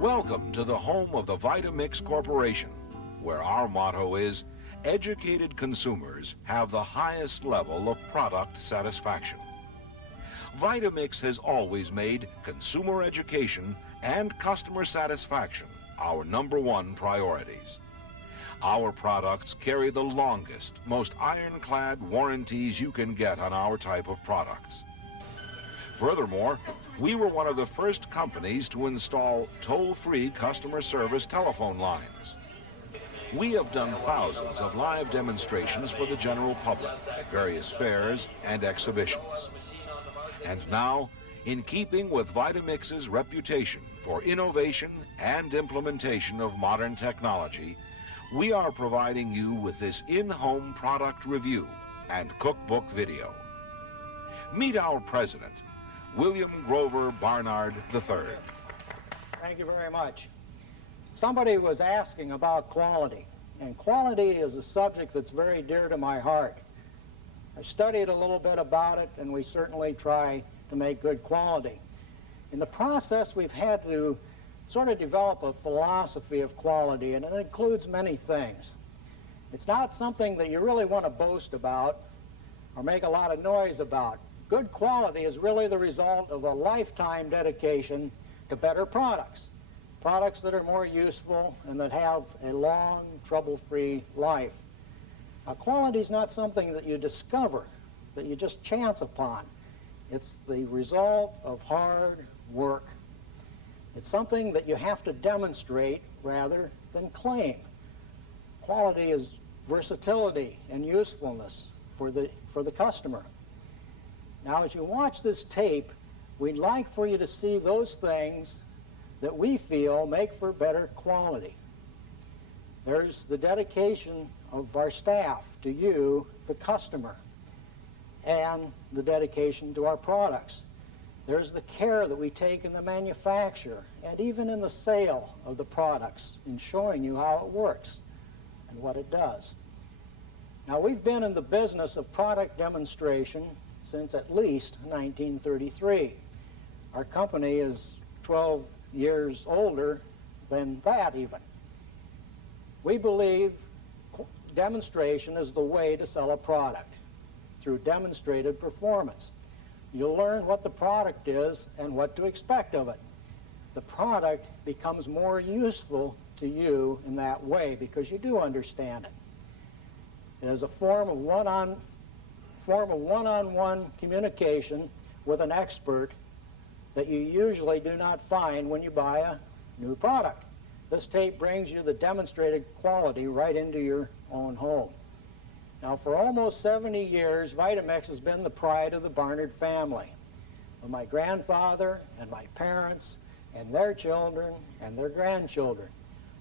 Welcome to the home of the VitaMix Corporation, where our motto is, educated consumers have the highest level of product satisfaction. VitaMix has always made consumer education and customer satisfaction our #1 priorities. Our products carry the longest, most ironclad warranties you can get on our type of products. Furthermore, we were one of the first companies to install toll-free customer service telephone lines. We have done thousands of live demonstrations for the general public at various fairs and exhibitions. And now, in keeping with VitaMix's reputation for innovation and implementation of modern technology, we are providing you with this in-home product review and cookbook video. Meet our president, William Grover Barnard III. Thank you very much. Somebody was asking about quality, and quality is a subject that's very dear to my heart. I studied a little bit about it, and we certainly try to make good quality. In the process, we've had to sort of develop a philosophy of quality, and it includes many things. It's not something that you really want to boast about or make a lot of noise about. Good quality is really the result of a lifetime dedication to better products, products that are more useful and that have a long, trouble-free life. Now, quality is not something that you discover, that you just chance upon. It's the result of hard work. It's something that you have to demonstrate rather than claim. Quality is versatility and usefulness for the customer. Now, as you watch this tape, we'd like for you to see those things that we feel make for better quality. There's the dedication of our staff to you, the customer, and the dedication to our products. There's the care that we take in the manufacture and even in the sale of the products in showing you how it works and what it does. Now, we've been in the business of product demonstration since at least 1933. Our company is 12 years older than that even. We believe demonstration is the way to sell a product, through demonstrated performance. You'll learn what the product is and what to expect of it. The product becomes more useful to you in that way because you do understand it. It is a form of one-on-one communication with an expert that you usually do not find when you buy a new product. This tape brings you the demonstrated quality right into your own home. Now, for almost 70 years, VitaMix has been the pride of the Barnard family. Of my grandfather and my parents and their children and their grandchildren.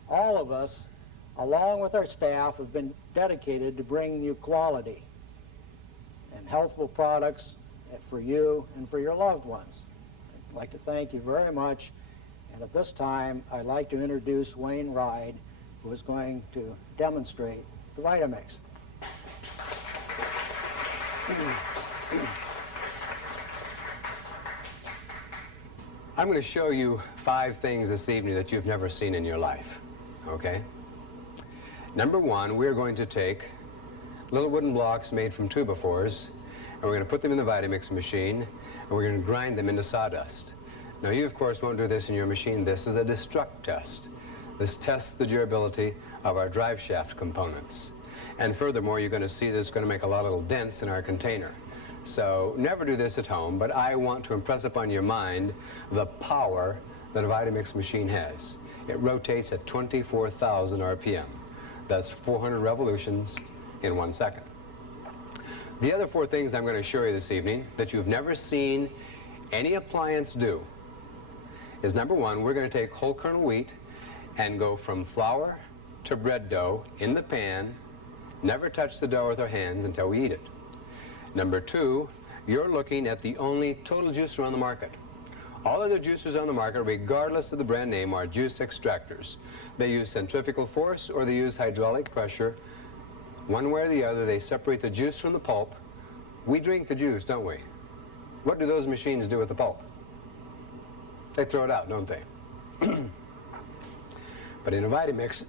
All of us, along with our staff, have been dedicated to bringing you quality and healthful products for you and for your loved ones. I'd like to thank you very much. And at this time, I'd like to introduce Wayne Ride, who is going to demonstrate the VitaMix. I'm going to show you 5 things this evening that you've never seen in your life, okay? Number 1, we're going to take little wooden blocks made from 2x4s, and we're going to put them in the VitaMix machine, and we're going to grind them into sawdust. Now, you, of course, won't do this in your machine. This is a destruct test. This tests the durability of our drive shaft components. And furthermore, you're going to see that it's going to make a lot of little dents in our container. So never do this at home, but I want to impress upon your mind the power that a VitaMix machine has. It rotates at 24,000 RPM. That's 400 revolutions in 1 second. The other 4 things I'm going to show you this evening that you've never seen any appliance do is, number 1, we're going to take whole kernel wheat and go from flour to bread dough in the pan, never touch the dough with our hands until we eat it. Number 2, you're looking at the only total juicer on the market. All other juicers on the market, regardless of the brand name, are juice extractors. They use centrifugal force or they use hydraulic pressure. One way or the other, they separate the juice from the pulp. We drink the juice, don't we? What do those machines do with the pulp? They throw it out, don't they? But in a VitaMix,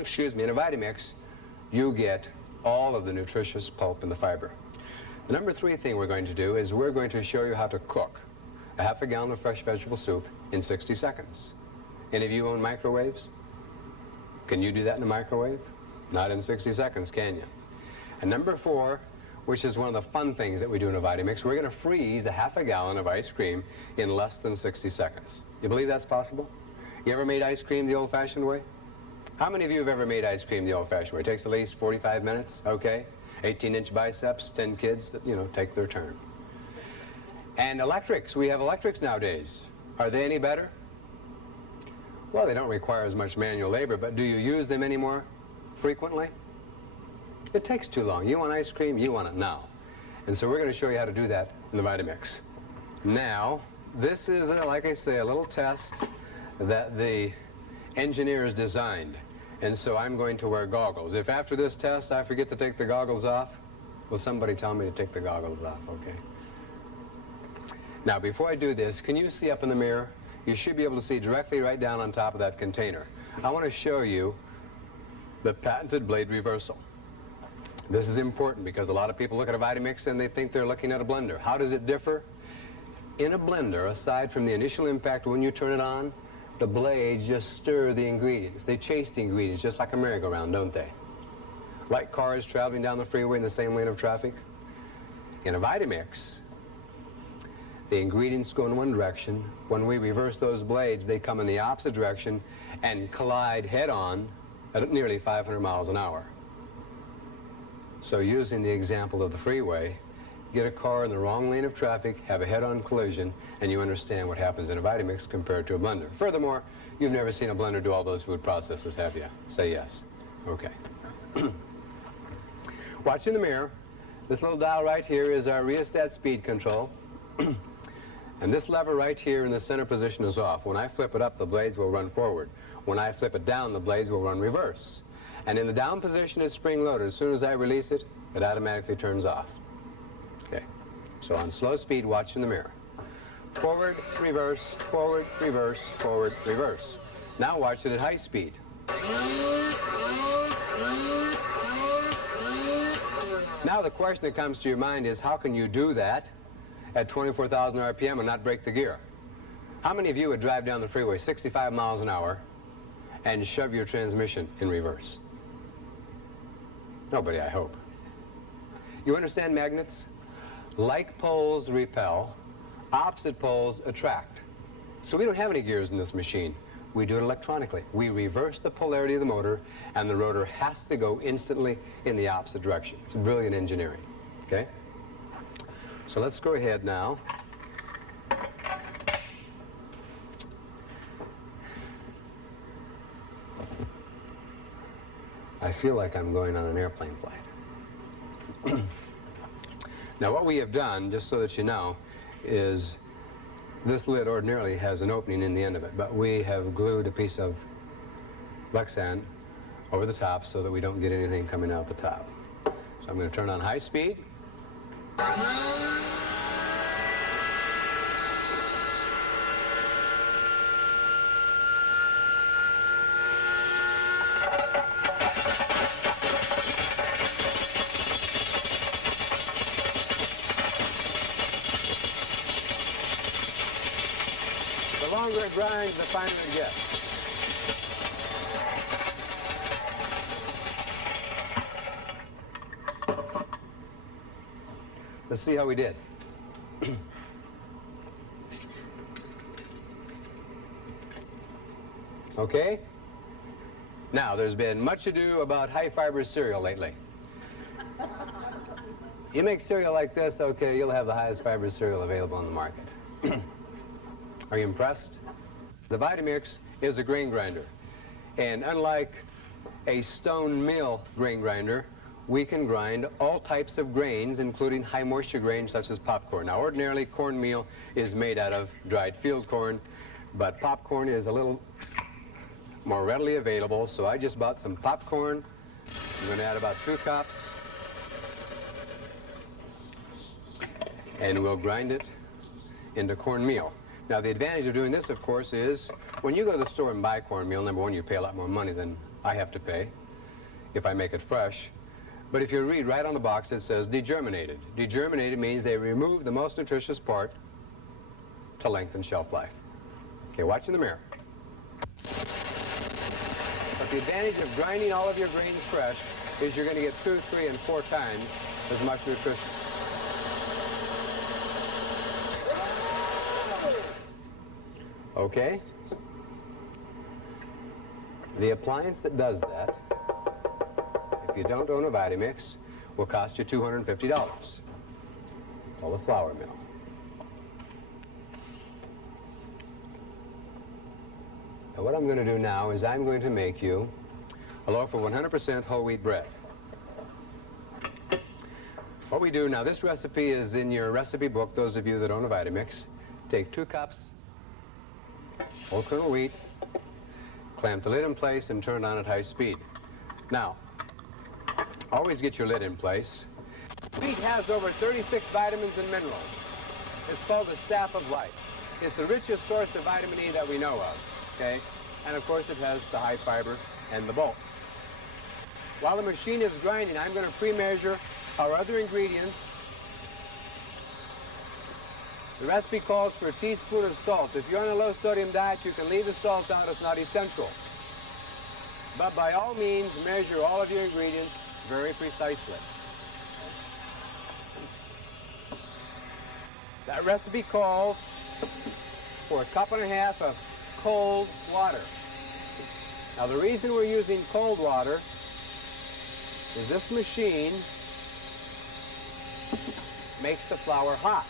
excuse me, in a VitaMix, you get all of the nutritious pulp in the fiber. The number 3 thing we're going to do is we're going to show you how to cook a half a gallon of fresh vegetable soup in 60 seconds. Any of you own microwaves? Can you do that in a microwave? Not in 60 seconds, can you? And number 4, which is one of the fun things that we do in a VitaMix, we're going to freeze a half a gallon of ice cream in less than 60 seconds. You believe that's possible? You ever made ice cream the old-fashioned way? How many of you have ever made ice cream the old-fashioned way? It takes at least 45 minutes, okay? 18-inch biceps, 10 kids that, you know, take their turn. And electrics, we have electrics nowadays. Are they any better? Well, they don't require as much manual labor, but do you use them any more frequently? It takes too long. You want ice cream, you want it now. And so we're going to show you how to do that in the VitaMix. Now, this is, like I say, a little test that the engineers designed. And so I'm going to wear goggles. If after this test I forget to take the goggles off, will somebody tell me to take the goggles off, okay? Now, before I do this, can you see up in the mirror? You should be able to see directly right down on top of that container. I want to show you the patented blade reversal. This is important because a lot of people look at a VitaMix and they think they're looking at a blender. How does it differ? In a blender, aside from the initial impact when you turn it on, the blades just stir the ingredients. They chase the ingredients just like a merry-go-round, don't they? Like cars traveling down the freeway in the same lane of traffic. In a VitaMix, the ingredients go in one direction. When we reverse those blades, they come in the opposite direction and collide head-on at nearly 500 miles an hour. So using the example of the freeway, get a car in the wrong lane of traffic, have a head-on collision, and you understand what happens in a VitaMix compared to a blender. Furthermore, you've never seen a blender do all those food processes, have you? Say yes. Okay. Watch in the mirror. This little dial right here is our rheostat speed control. And this lever right here in the center position is off. When I flip it up, the blades will run forward. When I flip it down, the blades will run reverse. And in the down position, it's spring-loaded. As soon as I release it, it automatically turns off. Okay. So on slow speed, watch in the mirror. Forward, reverse, forward, reverse, forward, reverse. Now watch it at high speed. Now the question that comes to your mind is, how can you do that at 24,000 RPM and not break the gear? How many of you would drive down the freeway 65 miles an hour and shove your transmission in reverse? Nobody, I hope. You understand magnets? Like poles repel, opposite poles attract. So we don't have any gears in this machine. We do it electronically. We reverse the polarity of the motor, and the rotor has to go instantly in the opposite direction. It's brilliant engineering, okay? So let's go ahead now. I feel like I'm going on an airplane flight. Now what we have done, just so that you know, is this lid ordinarily has an opening in the end of it, but we have glued a piece of Lexan over the top so that we don't get anything coming out the top. So I'm going to turn on high speed. The longer it grinds, the finer it gets. Let's see how we did. Okay? Now, there's been much ado about high-fiber cereal lately. You make cereal like this, okay, you'll have the highest fiber cereal available on the market. Are you impressed? The VitaMix is a grain grinder. And unlike a stone mill grain grinder, we can grind all types of grains, including high moisture grains such as popcorn. Now, ordinarily, cornmeal is made out of dried field corn, but popcorn is a little more readily available, so I just bought some popcorn. I'm going to add about 2 cups, and we'll grind it into cornmeal. Now, the advantage of doing this, of course, is when you go to the store and buy cornmeal, number one, you pay a lot more money than I have to pay if I make it fresh. But if you read right on the box, it says degerminated. Degerminated means they remove the most nutritious part to lengthen shelf life. Okay, watch in the mirror. But the advantage of grinding all of your grains fresh is you're going to get 2, 3, and 4 times as much nutrition. Okay? The appliance that does that, if you don't own a VitaMix, will cost you $250. It's called a flour mill. Now what I'm going to do now is I'm going to make you a loaf of 100% whole wheat bread. What we do now, this recipe is in your recipe book, those of you that own a VitaMix. Take 2 cups whole kernel wheat, clamp the lid in place and turn it on at high speed. Now, always get your lid in place. Wheat has over 36 vitamins and minerals. It's called the staff of life. It's the richest source of vitamin E that we know of, okay? And of course it has the high fiber and the bulk. While the machine is grinding, I'm going to pre-measure our other ingredients. The recipe calls for a teaspoon of salt. If you're on a low-sodium diet, you can leave the salt out. It's not essential. But by all means, measure all of your ingredients very precisely. That recipe calls for 1.5 cups of cold water. Now, the reason we're using cold water is this machine makes the flour hot.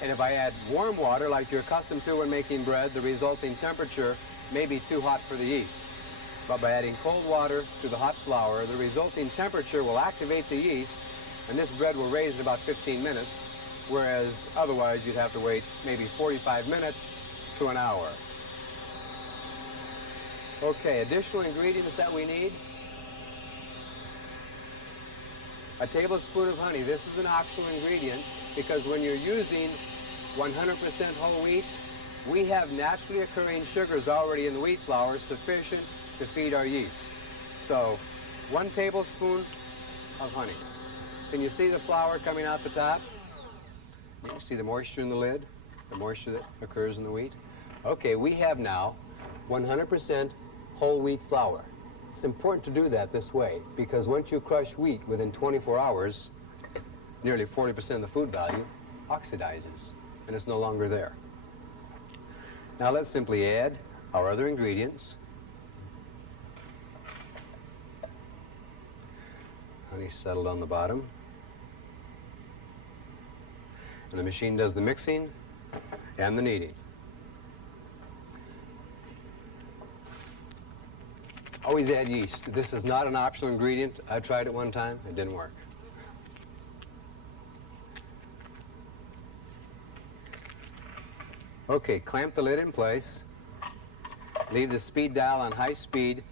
And if I add warm water, like you're accustomed to when making bread, the resulting temperature may be too hot for the yeast. But by adding cold water to the hot flour, the resulting temperature will activate the yeast, and this bread will raise in about 15 minutes, whereas otherwise you'd have to wait maybe 45 minutes to an hour. Okay, additional ingredients that we need. A tablespoon of honey. This is an optional ingredient because when you're using 100% whole wheat, we have naturally occurring sugars already in the wheat flour sufficient to feed our yeast. So, 1 tablespoon of honey. Can you see the flour coming out the top? You can see the moisture in the lid, the moisture that occurs in the wheat. Okay, we have now 100% whole wheat flour. It's important to do that this way because once you crush wheat within 24 hours, nearly 40% of the food value oxidizes and it's no longer there. Now let's simply add our other ingredients. Honey settled on the bottom. And the machine does the mixing and the kneading. Always add yeast. This is not an optional ingredient. I tried it one time. It didn't work. Okay, clamp the lid in place. Leave the speed dial on high speed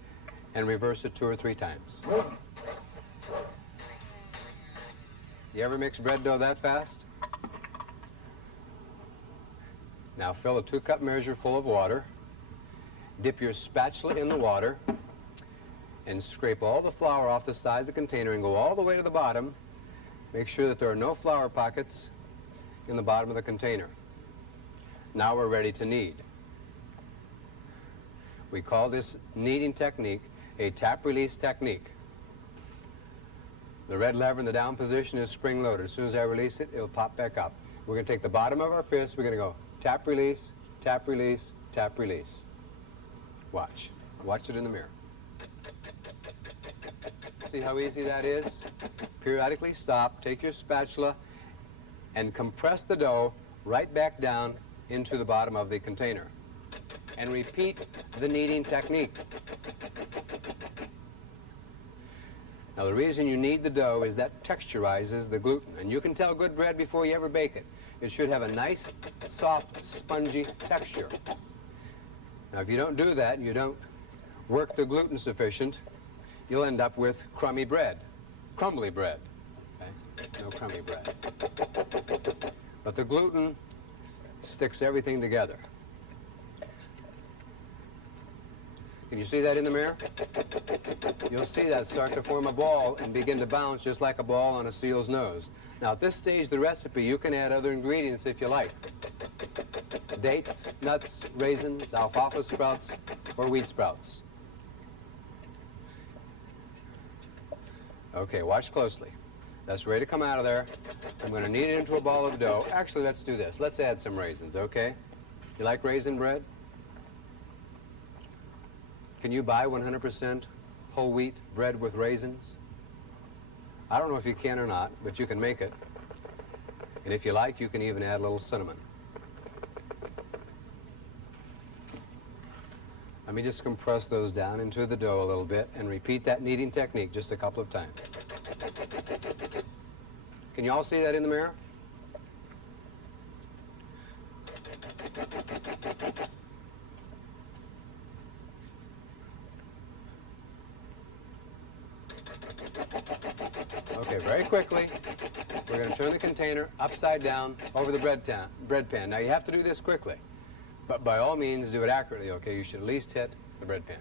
and reverse it 2 or 3 times. You ever mix bread dough that fast? Now fill a 2-cup measure full of water. Dip your spatula in the water and scrape all the flour off the sides of the container and go all the way to the bottom. Make sure that there are no flour pockets in the bottom of the container. Now we're ready to knead. We call this kneading technique a tap release technique. The red lever in the down position is spring loaded. As soon as I release it, it'll pop back up. We're going to take the bottom of our fist, we're going to go tap release, tap release, tap release. Watch. Watch it in the mirror. See how easy that is? Periodically stop, take your spatula, and compress the dough right back down into the bottom of the container. And repeat the kneading technique. Now the reason you knead the dough is that texturizes the gluten. And you can tell good bread before you ever bake it. It should have a nice, soft, spongy texture. Now if you don't do that, and you don't work the gluten sufficient, you'll end up with crummy bread, crumbly bread. Okay? No crummy bread. But the gluten sticks everything together. Can you see that in the mirror? You'll see that start to form a ball and begin to bounce just like a ball on a seal's nose. Now at this stage of the recipe, you can add other ingredients if you like. Dates, nuts, raisins, alfalfa sprouts, or wheat sprouts. Okay, watch closely. That's ready to come out of there. I'm going to knead it into a ball of dough. Actually, let's do this. Let's add some raisins, okay? You like raisin bread? Can you buy 100% whole wheat bread with raisins? I don't know if you can or not, but you can make it. And if you like, you can even add a little cinnamon. Let me just compress those down into the dough a little bit and repeat that kneading technique just a couple of times. Can you all see that in the mirror? Okay, very quickly, we're going to turn the container upside down over the bread pan. Now you have to do this quickly, but by all means do it accurately, okay? You should at least hit the bread pan.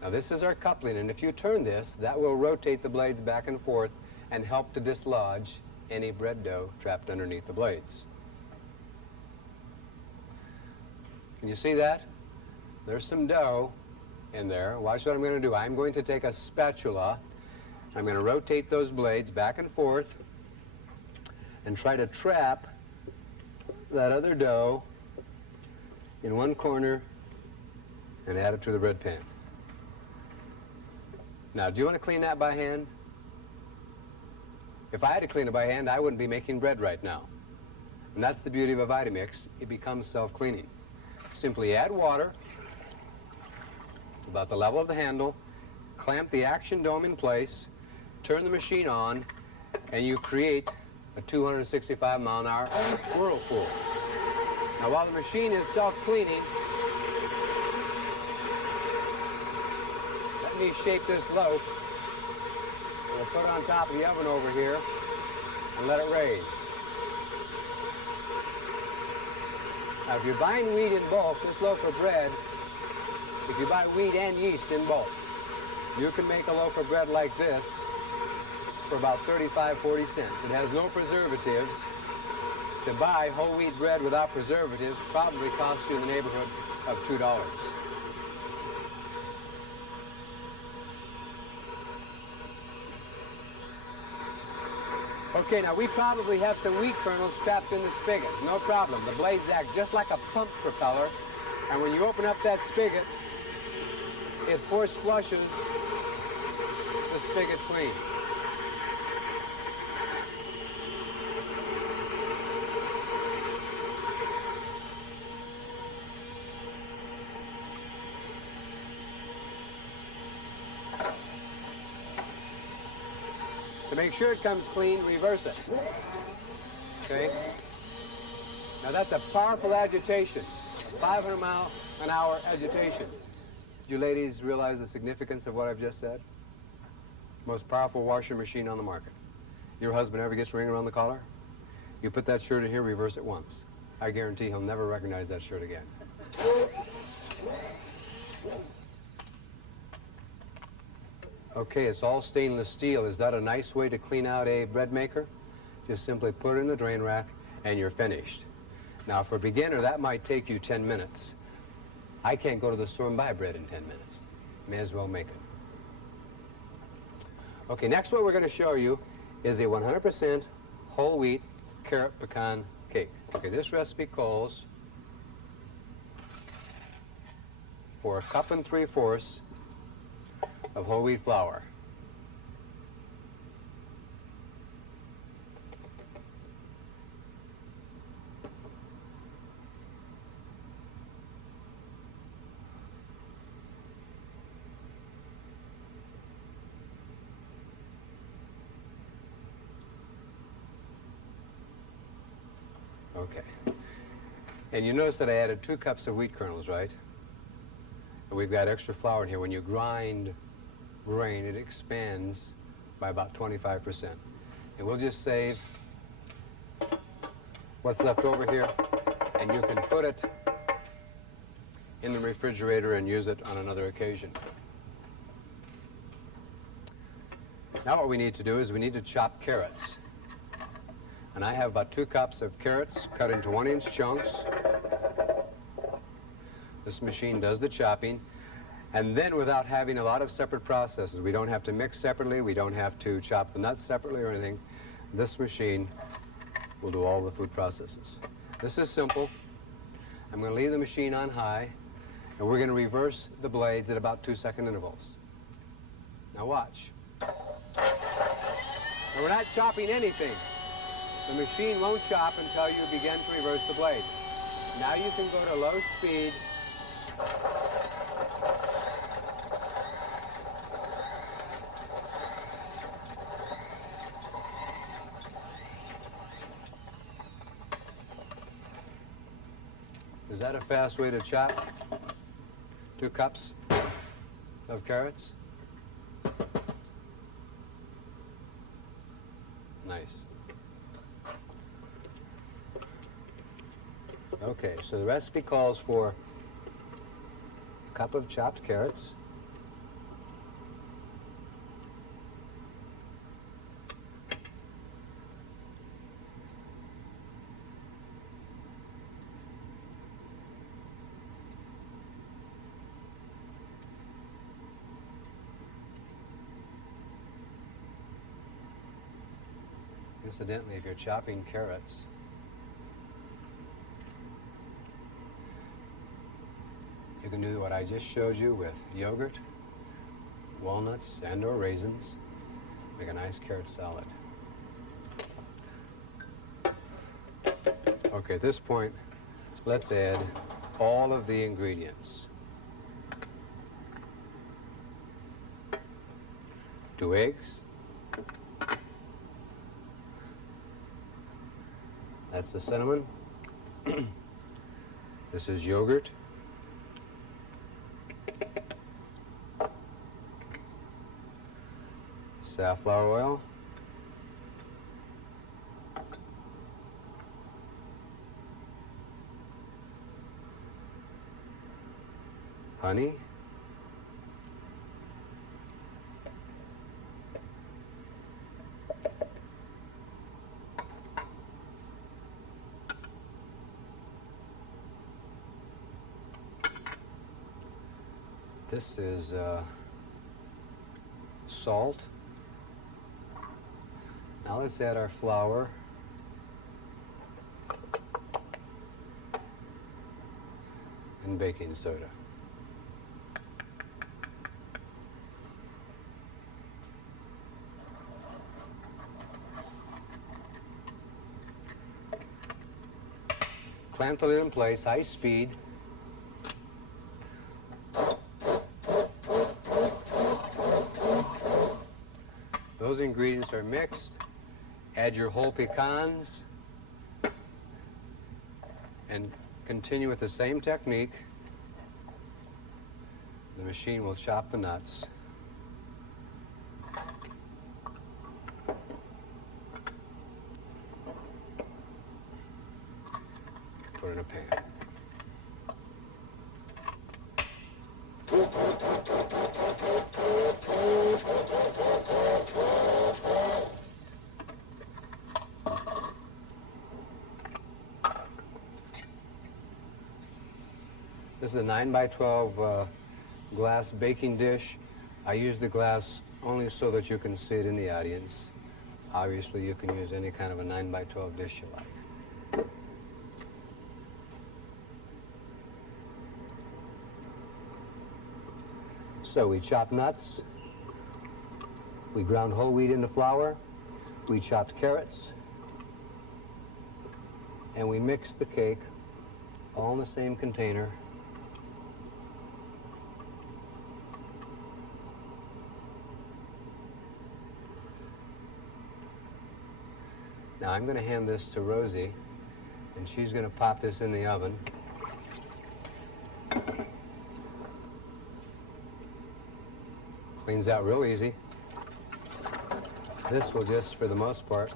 Now this is our coupling, and if you turn this, that will rotate the blades back and forth and help to dislodge any bread dough trapped underneath the blades. Can you see that? There's some dough in there. Watch what I'm going to do. I'm going to take a spatula. I'm going to rotate those blades back and forth and try to trap that other dough in one corner and add it to the bread pan. Now, do you want to clean that by hand? If I had to clean it by hand, I wouldn't be making bread right now. And that's the beauty of a VitaMix. It becomes self-cleaning. Simply add water about the level of the handle, clamp the action dome in place, turn the machine on, and you create a 265-mile-an-hour whirlpool. Now, while the machine is self-cleaning, let me shape this loaf. We'll put it on top of the oven over here and let it raise. Now, if you're buying wheat in bulk, this loaf of bread, if you buy wheat and yeast in bulk, you can make a loaf of bread like this for about 35, 40 cents. It has no preservatives. To buy whole wheat bread without preservatives probably costs you in the neighborhood of $2. Okay, now we probably have some wheat kernels trapped in the spigot. No problem. The blades act just like a pump propeller, and when you open up that spigot, it force flushes the spigot clean. To make sure it comes clean, reverse it. Okay? Now that's a powerful agitation, a 500-mile-an-hour agitation. Did you ladies realize the significance of what I've just said? Most powerful washing machine on the market. Your husband ever gets a ring around the collar? You put that shirt in here, reverse it once. I guarantee he'll never recognize that shirt again. Okay, it's all stainless steel. Is that a nice way to clean out a bread maker? Just simply put it in the drain rack and you're finished. Now for a beginner, that might take you 10 minutes. I can't go to the store and buy bread in 10 minutes. May as well make it. Okay, next what we're going to show you is a 100% whole wheat carrot pecan cake. Okay, this recipe calls for 1 3/4 cups of whole wheat flour. Okay. And you notice that I added 2 cups of wheat kernels, right? And we've got extra flour in here. When you grind grain, it expands by about 25%. And we'll just save what's left over here, and you can put it in the refrigerator and use it on another occasion. Now what we need to do is we need to chop carrots. And I have about 2 cups of carrots cut into 1-inch chunks. This machine does the chopping. And then without having a lot of separate processes, we don't have to mix separately, we don't have to chop the nuts separately or anything. This machine will do all the food processes. This is simple. I'm going to leave the machine on high, and we're going to reverse the blades at about 2-second intervals. Now watch. Now we're not chopping anything. The machine won't chop until you begin to reverse the blade. Now you can go to low speed. Is that a fast way to chop 2 cups of carrots? Nice. Okay, so the recipe calls for a cup of chopped carrots, incidentally, if you're chopping carrots, you can do what I just showed you with yogurt, walnuts, and/or raisins. Make a nice carrot salad. Okay, at this point, let's add all of the ingredients. 2 eggs. That's the cinnamon. This is yogurt. Safflower oil. Honey. This is salt. Now let's add our flour. And baking soda. Clamp the lid in place, high speed. Those ingredients are mixed. Add your whole pecans and continue with the same technique. The machine will chop the nuts. Put in a pan. This is a 9 by 12 glass baking dish. I use the glass only so that you can see it in the audience. Obviously, you can use any kind of a 9 by 12 dish you like. So we chopped nuts, we ground whole wheat into flour, we chopped carrots, and we mixed the cake all in the same container. Now I'm going to hand this to Rosie, and she's going to pop this in the oven. Cleans out real easy. This will just, for the most part,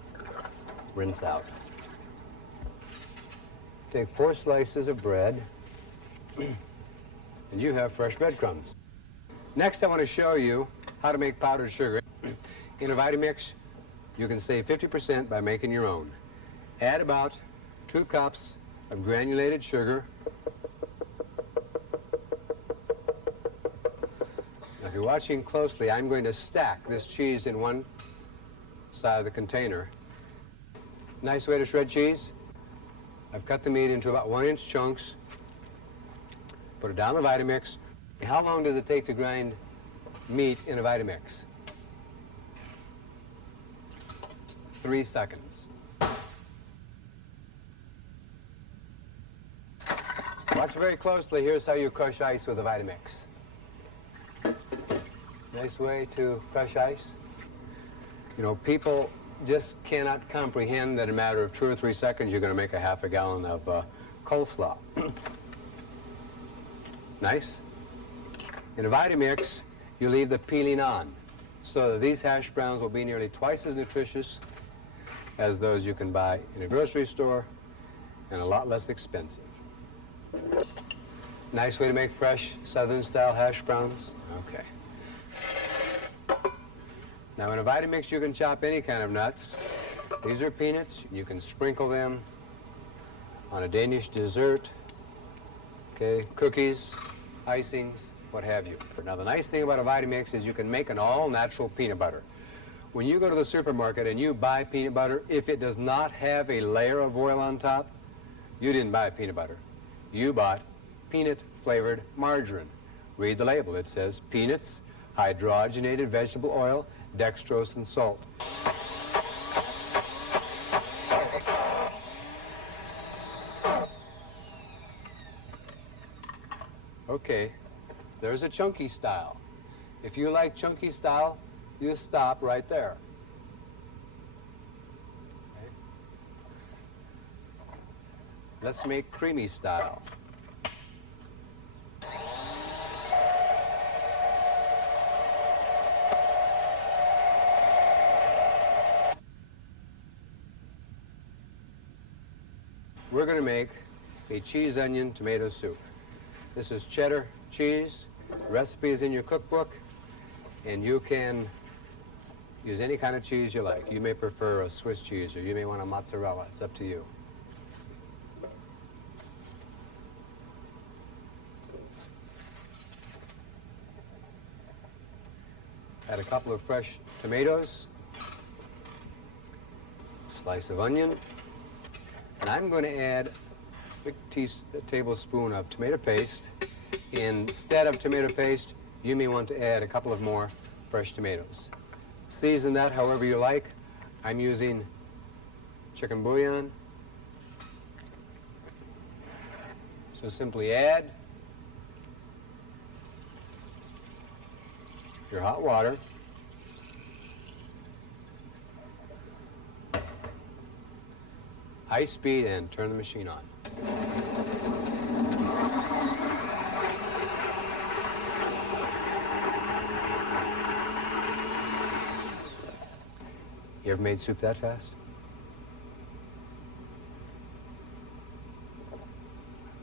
rinse out. Take 4 slices of bread, and you have fresh breadcrumbs. Next, I want to show you how to make powdered sugar. In a VitaMix, you can save 50% by making your own. Add about 2 cups of granulated sugar. Now, if you're watching closely, I'm going to stack this cheese in one side of the container. Nice way to shred cheese. I've cut the meat into about 1-inch chunks. Put it down in the VitaMix. How long does it take to grind meat in a VitaMix? 3 seconds. Watch very closely. Here's how you crush ice with a VitaMix. Nice way to crush ice. You know, people just cannot comprehend that in a matter of 2 or 3 seconds you're going to make a half a gallon of coleslaw. Nice. In a VitaMix, you leave the peeling on, so that these hash browns will be nearly twice as nutritious as those you can buy in a grocery store and a lot less expensive. Nice way to make fresh Southern-style hash browns. Okay. Now, in a VitaMix, you can chop any kind of nuts. These are peanuts. You can sprinkle them on a Danish dessert, okay, cookies, icings, what have you. Now, the nice thing about a VitaMix is you can make an all-natural peanut butter. When you go to the supermarket and you buy peanut butter, if it does not have a layer of oil on top, you didn't buy peanut butter. You bought peanut-flavored margarine. Read the label. It says peanuts, hydrogenated vegetable oil, dextrose, and salt. Okay, there's a chunky style. If you like chunky style, you stop right there. Okay. Let's make creamy style. We're going to make a cheese onion tomato soup. This is cheddar cheese. The recipe is in your cookbook, and you can use any kind of cheese you like. You may prefer a Swiss cheese, or you may want a mozzarella. It's up to you. Add a couple of fresh tomatoes, slice of onion, and I'm going to add a big tablespoon of tomato paste. Instead of tomato paste, you may want to add a couple of more fresh tomatoes. Season that however you like. I'm using chicken bouillon. So simply add your hot water. High speed, and turn the machine on. You ever made soup that fast?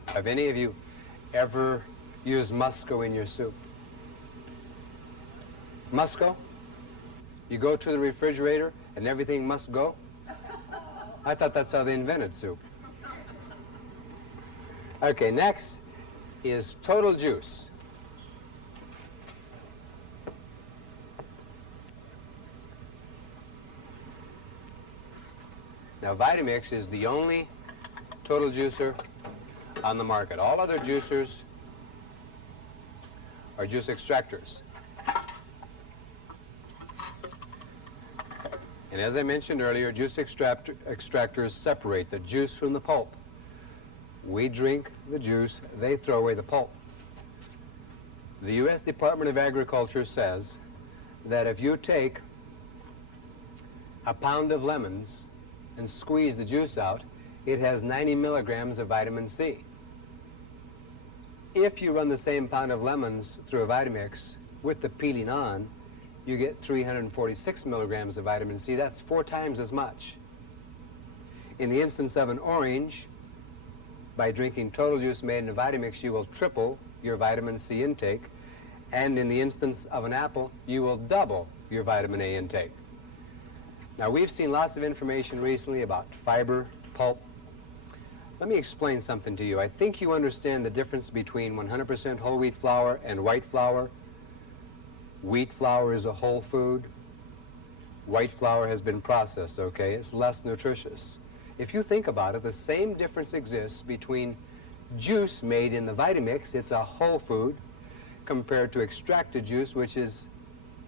Have any of you ever used Musco in your soup? Musco? You go to the refrigerator and everything must go? I thought that's how they invented soup. Okay, next is total juice. Now, VitaMix is the only total juicer on the market. All other juicers are juice extractors. And as I mentioned earlier, juice extractors separate the juice from the pulp. We drink the juice, they throw away the pulp. The U.S. Department of Agriculture says that if you take a pound of lemons and squeeze the juice out, it has 90 milligrams of vitamin C. If you run the same pound of lemons through a VitaMix with the peeling on, you get 346 milligrams of vitamin C. That's 4 times as much. In the instance of an orange, by drinking total juice made in a VitaMix, you will triple your vitamin C intake. And in the instance of an apple, you will double your vitamin A intake. Now, we've seen lots of information recently about fiber, pulp. Let me explain something to you. I think you understand the difference between 100% whole wheat flour and white flour. Wheat flour is a whole food. White flour has been processed, okay? It's less nutritious. If you think about it, the same difference exists between juice made in the VitaMix, it's a whole food, compared to extracted juice, which is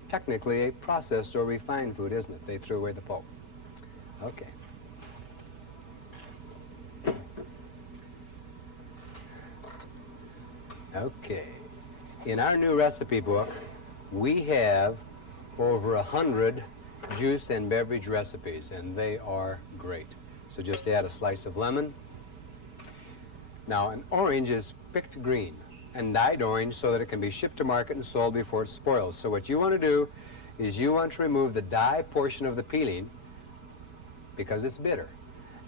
technically a processed or refined food, isn't it? They threw away the pulp. Okay. Okay. In our new recipe book, we have over 100 juice and beverage recipes, and they are great. So just add a slice of lemon. Now, an orange is picked green and dyed orange so that it can be shipped to market and sold before it spoils. So what you want to do is you want to remove the dye portion of the peeling because it's bitter.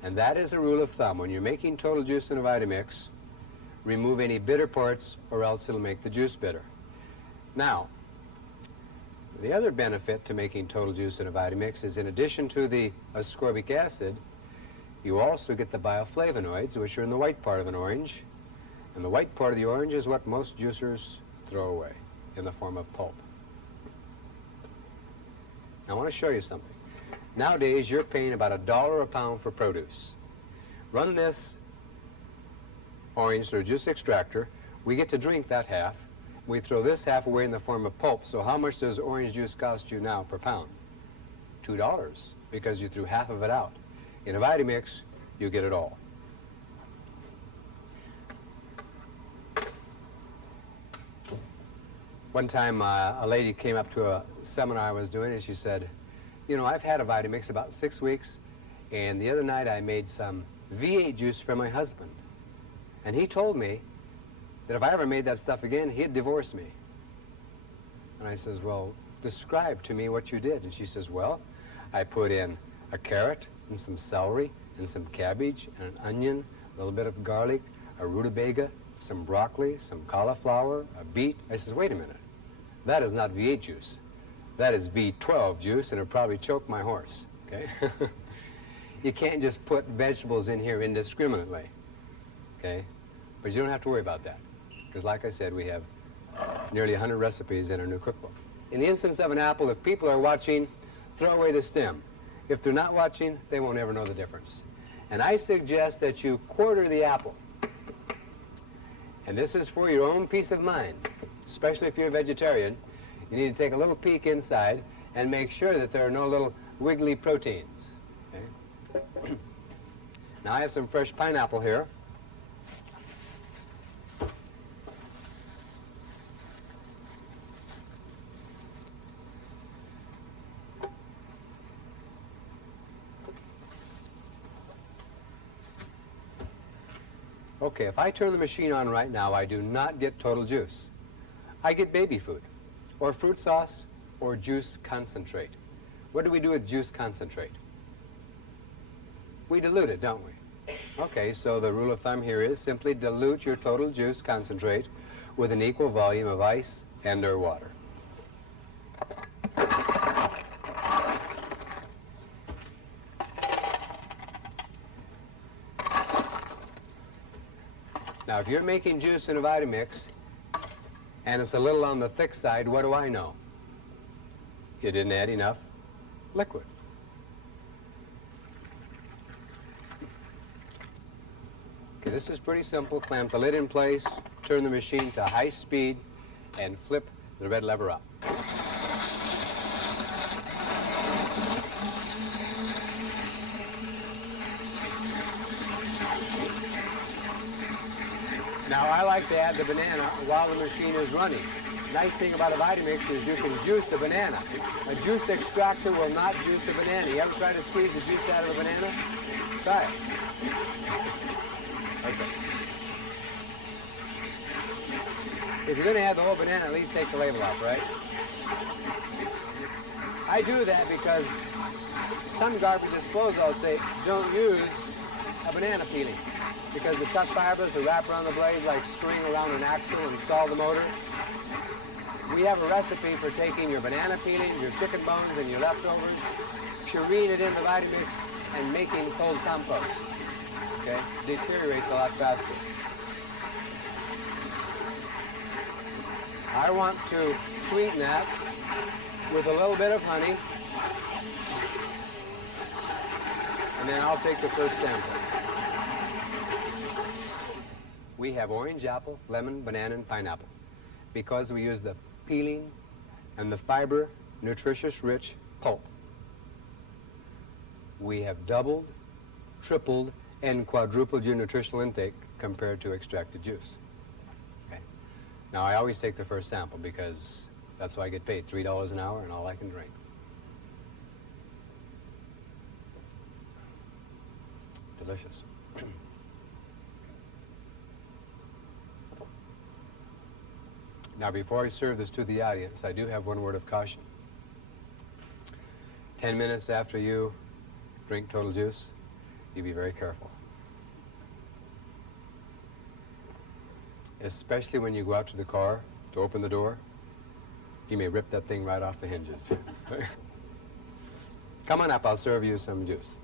And that is a rule of thumb. When you're making total juice in a VitaMix, remove any bitter parts or else it'll make the juice bitter. Now, the other benefit to making total juice in a VitaMix is in addition to the ascorbic acid, you also get the bioflavonoids, which are in the white part of an orange. And the white part of the orange is what most juicers throw away in the form of pulp. Now, I want to show you something. Nowadays, you're paying about $1 a pound for produce. Run this orange through a juice extractor. We get to drink that half. We throw this half away in the form of pulp. So how much does orange juice cost you now per pound? $2, because you threw half of it out. In a VitaMix, you get it all. One time, a lady came up to a seminar I was doing, and she said, you know, I've had a VitaMix about 6 weeks, and the other night I made some V8 juice for my husband. And he told me that if I ever made that stuff again, he'd divorce me. And I says, well, describe to me what you did. And she says, well, I put in a carrot and some celery and some cabbage and an onion, a little bit of garlic, a rutabaga, some broccoli, some cauliflower, a beet. I says, wait a minute. That is not V8 juice. That is V12 juice, and it'll probably choke my horse, okay? You can't just put vegetables in here indiscriminately, okay? But you don't have to worry about that, because like I said, we have nearly 100 recipes in our new cookbook. In the instance of an apple, if people are watching, throw away the stem. If they're not watching, they won't ever know the difference. And I suggest that you quarter the apple. And this is for your own peace of mind, especially if you're a vegetarian. You need to take a little peek inside and make sure that there are no little wiggly proteins. Okay? Now I have some fresh pineapple here. Okay, if I turn the machine on right now, I do not get total juice. I get baby food, or fruit sauce, or juice concentrate. What do we do with juice concentrate? We dilute it, don't we? Okay, so the rule of thumb here is simply dilute your total juice concentrate with an equal volume of ice and or water. Now, if you're making juice in a VitaMix, and it's a little on the thick side, what do I know? You didn't add enough liquid. Okay, this is pretty simple. Clamp the lid in place, turn the machine to high speed, and flip the red lever up. Now, I like to add the banana while the machine is running. Nice thing about a VitaMix is you can juice a banana. A juice extractor will not juice a banana. You ever try to squeeze the juice out of a banana? Try it. Okay. If you're going to add the whole banana, at least take the label off, right? I do that because some garbage disposal say don't use a banana peeling because the tough fibers will wrap around the blade like string around an axle and stall the motor. We have a recipe for taking your banana peeling, your chicken bones, and your leftovers, purine it in the VitaMix, and making cold compost. Okay? Deteriorates a lot faster. I want to sweeten that with a little bit of honey, and then I'll take the first sample. We have orange, apple, lemon, banana, and pineapple because we use the peeling and the fiber, nutritious, rich pulp. We have doubled, tripled, and quadrupled your nutritional intake compared to extracted juice. Okay. Now, I always take the first sample because that's why I get paid, $3 an hour and all I can drink. Delicious. Now, before I serve this to the audience, I do have one word of caution. 10 minutes after you drink Total Juice, you be very careful. Especially when you go out to the car to open the door, you may rip that thing right off the hinges. Come on up, I'll serve you some juice.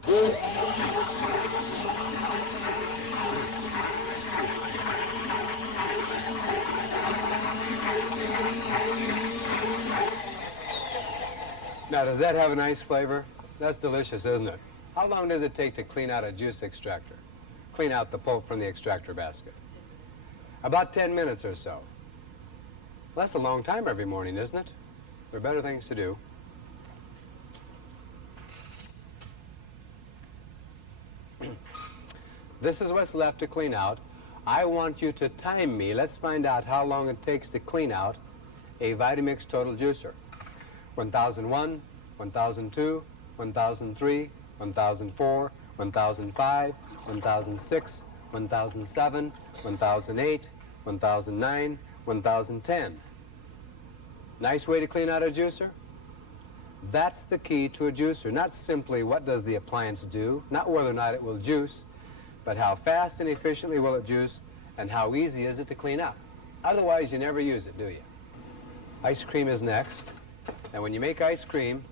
Now, does that have a nice flavor? That's delicious, isn't it? How long does it take to clean out a juice extractor? Clean out the pulp from the extractor basket? About 10 minutes or so. Well, that's a long time every morning, isn't it? There are better things to do. This is what's left to clean out. I want you to time me. Let's find out how long it takes to clean out a VitaMix Total Juicer. 1001, 1002, 1003, 1004, 1005, 1006, 1007, 1008, 1009, 1010. Nice way to clean out a juicer? That's the key to a juicer. Not simply what does the appliance do, not whether or not it will juice, but how fast and efficiently will it juice, and how easy is it to clean up. Otherwise, you never use it, do you? Ice cream is next. And when you make ice cream,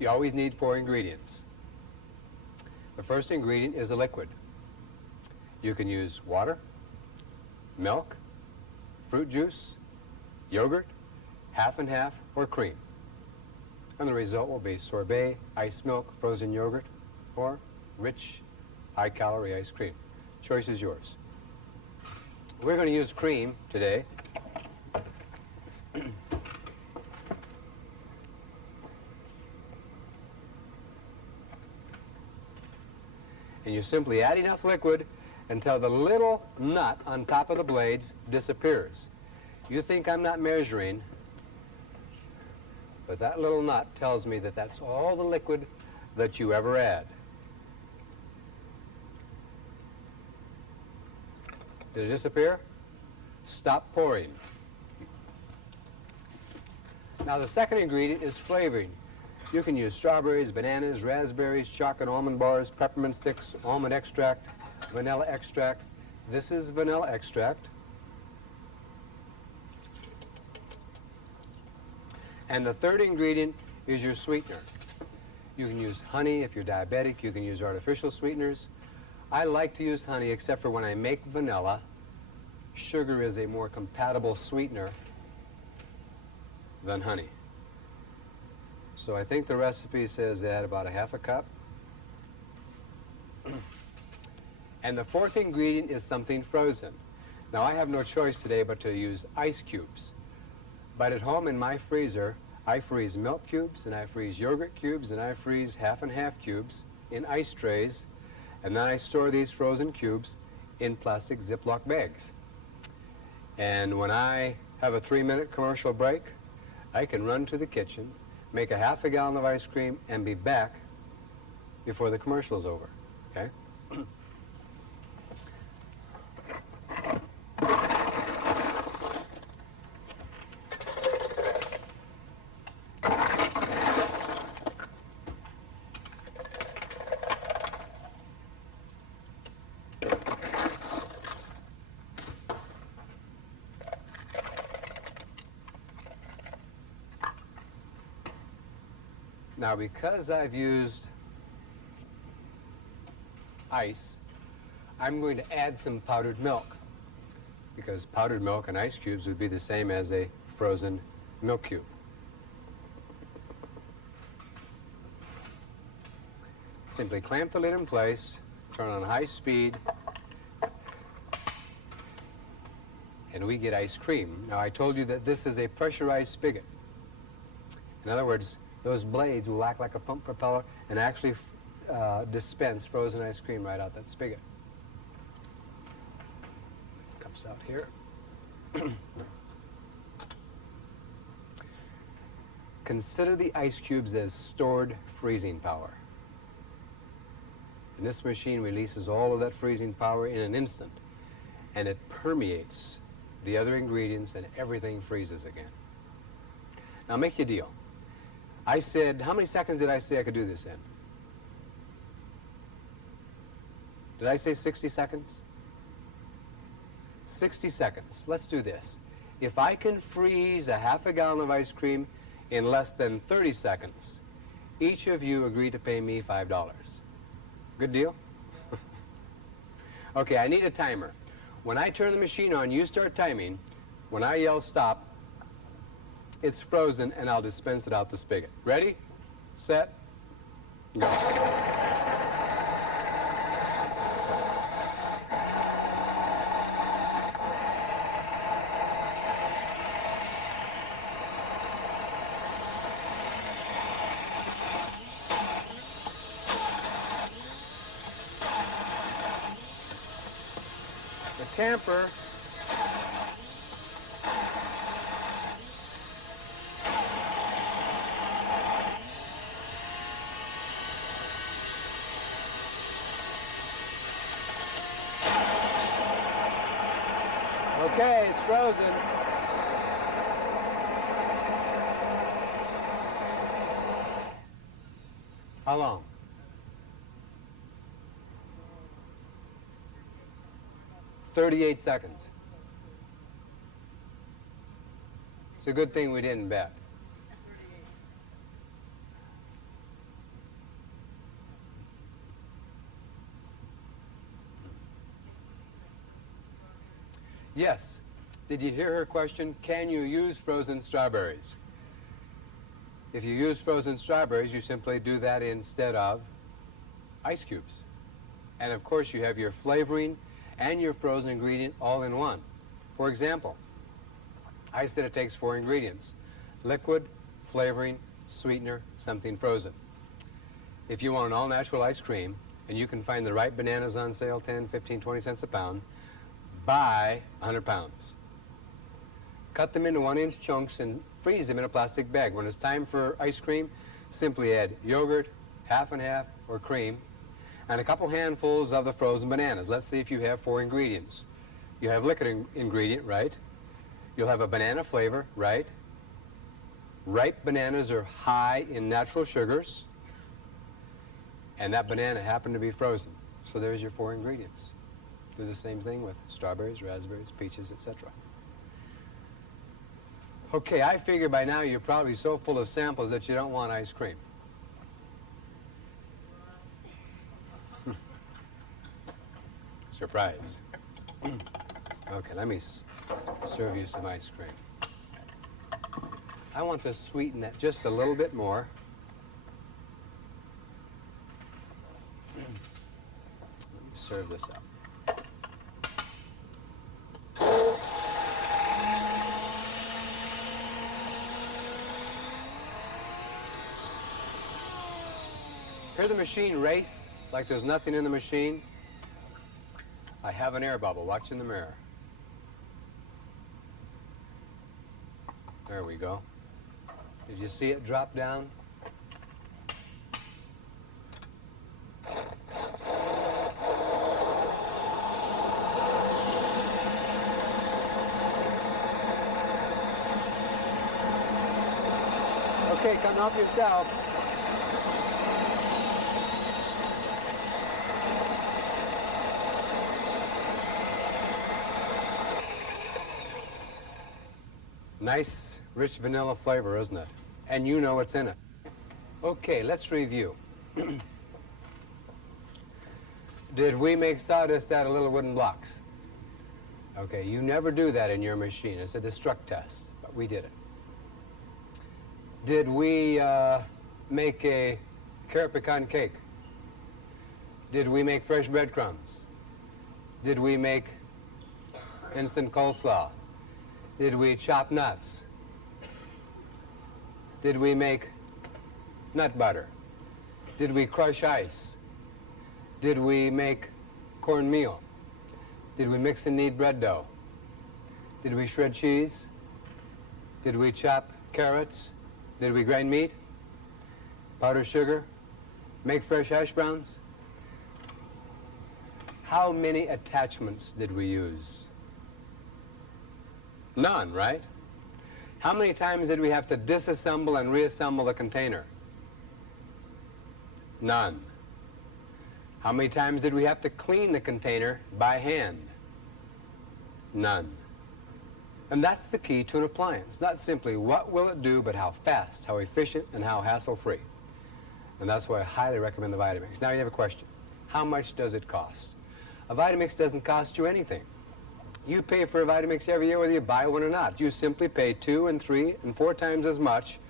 you always need 4 ingredients. The first ingredient is a liquid. You can use water, milk, fruit juice, yogurt, half and half, or cream. And the result will be sorbet, ice milk, frozen yogurt, or rich, high-calorie ice cream. Choice is yours. We're going to use cream today. And you simply add enough liquid until the little nut on top of the blades disappears. You think I'm not measuring, but that little nut tells me that that's all the liquid that you ever add. Did it disappear? Stop pouring. Now the second ingredient is flavoring. You can use strawberries, bananas, raspberries, chocolate almond bars, peppermint sticks, almond extract, vanilla extract. This is vanilla extract. And the third ingredient is your sweetener. You can use honey if you're diabetic. You can use artificial sweeteners. I like to use honey except for when I make vanilla. Sugar is a more compatible sweetener than honey. So I think the recipe says add about a half a cup. And the fourth ingredient is something frozen. Now I have no choice today but to use ice cubes. But at home in my freezer, I freeze milk cubes, and I freeze yogurt cubes, and I freeze half and half cubes in ice trays, and then I store these frozen cubes in plastic Ziploc bags. And when I have a 3-minute commercial break, I can run to the kitchen, make a half a gallon of ice cream, and be back before the commercial is over, okay? Now, because I've used ice, I'm going to add some powdered milk, because powdered milk and ice cubes would be the same as a frozen milk cube. Simply clamp the lid in place, turn on high speed, and we get ice cream. Now, I told you that this is a pressurized spigot. In other words, those blades will act like a pump propeller and actually dispense frozen ice cream right out that spigot. Cups out here. Consider the ice cubes as stored freezing power. And this machine releases all of that freezing power in an instant, and it permeates the other ingredients and everything freezes again. Now, make your deal. I said, how many seconds did I say I could do this in? Did I say 60 seconds? 60 seconds. Let's do this. If I can freeze a half a gallon of ice cream in less than 30 seconds, each of you agree to pay me $5. Good deal? Okay, I need a timer. When I turn the machine on, you start timing. When I yell stop, it's frozen and I'll dispense it out the spigot. Ready, set, go. The tamper okay, it's frozen. How long? "38 seconds. It's a good thing we didn't bet. Yes. Did you hear her question? Can you use frozen strawberries? If you use frozen strawberries, you simply do that instead of ice cubes. And of course, you have your flavoring and your frozen ingredient all in one. For example, I said it takes 4 ingredients: liquid, flavoring, sweetener, something frozen. If you want an all-natural ice cream, and you can find the right bananas on sale, 10, 15, 20 cents a pound, buy 100 pounds. Cut them into 1-inch chunks and freeze them in a plastic bag. When it's time for ice cream, simply add yogurt, half and half, or cream, and a couple handfuls of the frozen bananas. Let's see if you have 4 ingredients. You have liquid ingredient, right? You'll have a banana flavor, right? Ripe bananas are high in natural sugars, and that banana happened to be frozen. So there's your 4 ingredients. Do the same thing with strawberries, raspberries, peaches, etc. Okay, I figure by now you're probably so full of samples that you don't want ice cream. Surprise. Okay, let me serve you some ice cream. I want to sweeten that just a little bit more. Let me serve this up. Hear the machine race like there's nothing in the machine? I have an air bubble. Watch in the mirror. There we go. Did you see it drop down? Okay, come help yourself. Nice, rich vanilla flavor, isn't it? And you know what's in it. Okay, let's review. Did we make sawdust out of little wooden blocks? Okay, you never do that in your machine. It's a destruct test, but we did it. Did we make a carrot pecan cake? Did we make fresh breadcrumbs? Did we make instant coleslaw? Did we chop nuts? Did we make nut butter? Did we crush ice? Did we make cornmeal? Did we mix and knead bread dough? Did we shred cheese? Did we chop carrots? Did we grind meat? Powder sugar? Make fresh hash browns? How many attachments did we use? None, right? How many times did we have to disassemble and reassemble the container? None. How many times did we have to clean the container by hand? None. And that's the key to an appliance. Not simply what will it do, but how fast, how efficient, and how hassle-free. And that's why I highly recommend the VitaMix. Now you have a question. How much does it cost? A VitaMix doesn't cost you anything. You pay for a VitaMix every year whether you buy one or not. You simply pay 2 and 3 and 4 times as much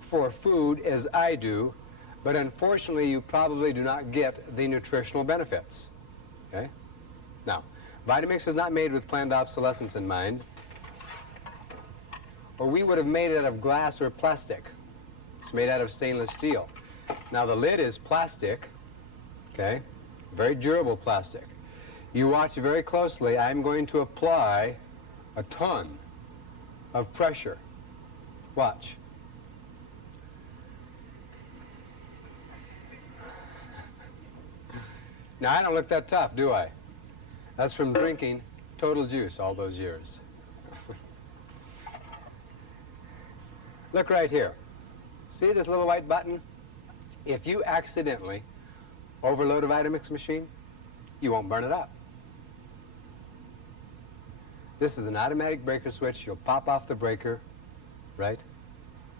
for food as I do, but unfortunately you probably do not get the nutritional benefits. Okay? Now, VitaMix is not made with planned obsolescence in mind, or we would have made it out of glass or plastic. It's made out of stainless steel. Now the lid is plastic, okay? Very durable plastic. You watch very closely. I'm going to apply a ton of pressure. Watch. Now I don't look that tough, do I? That's from drinking Total Juice all those years. Look right here. See this little white button? If you accidentally overload a VitaMix machine, you won't burn it up. This is an automatic breaker switch. You'll pop off the breaker, right?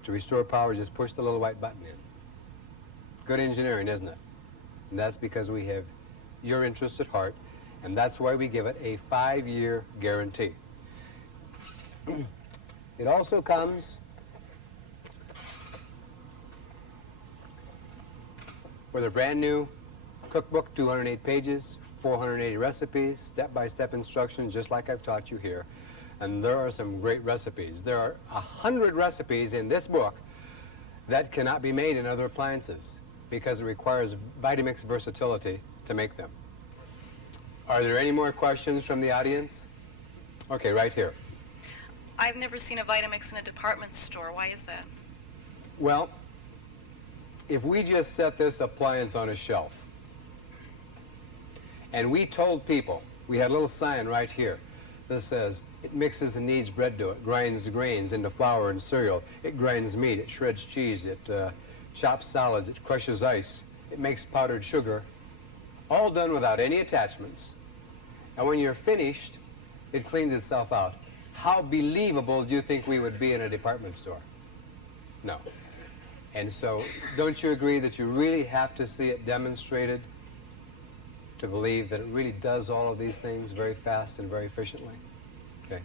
To restore power, just push the little white button in. Good engineering, isn't it? And that's because we have your interest at heart, and that's why we give it a 5-year guarantee. It also comes with a brand new cookbook, 208 pages, 480 recipes, step-by-step instructions, just like I've taught you here. And there are some great recipes. There are 100 recipes in this book that cannot be made in other appliances because it requires VitaMix versatility to make them. Are there any more questions from the audience? Okay, right here. I've never seen a VitaMix in a department store. Why is that? Well, if we just set this appliance on a shelf, and we told people, we had a little sign right here that says, it mixes and kneads bread dough, it grinds grains into flour and cereal, it grinds meat, it shreds cheese, it chops salads, it crushes ice, it makes powdered sugar, all done without any attachments. And when you're finished, it cleans itself out. How believable do you think we would be in a department store? No. And so, don't you agree that you really have to see it demonstrated to believe that it really does all of these things very fast and very efficiently? Okay.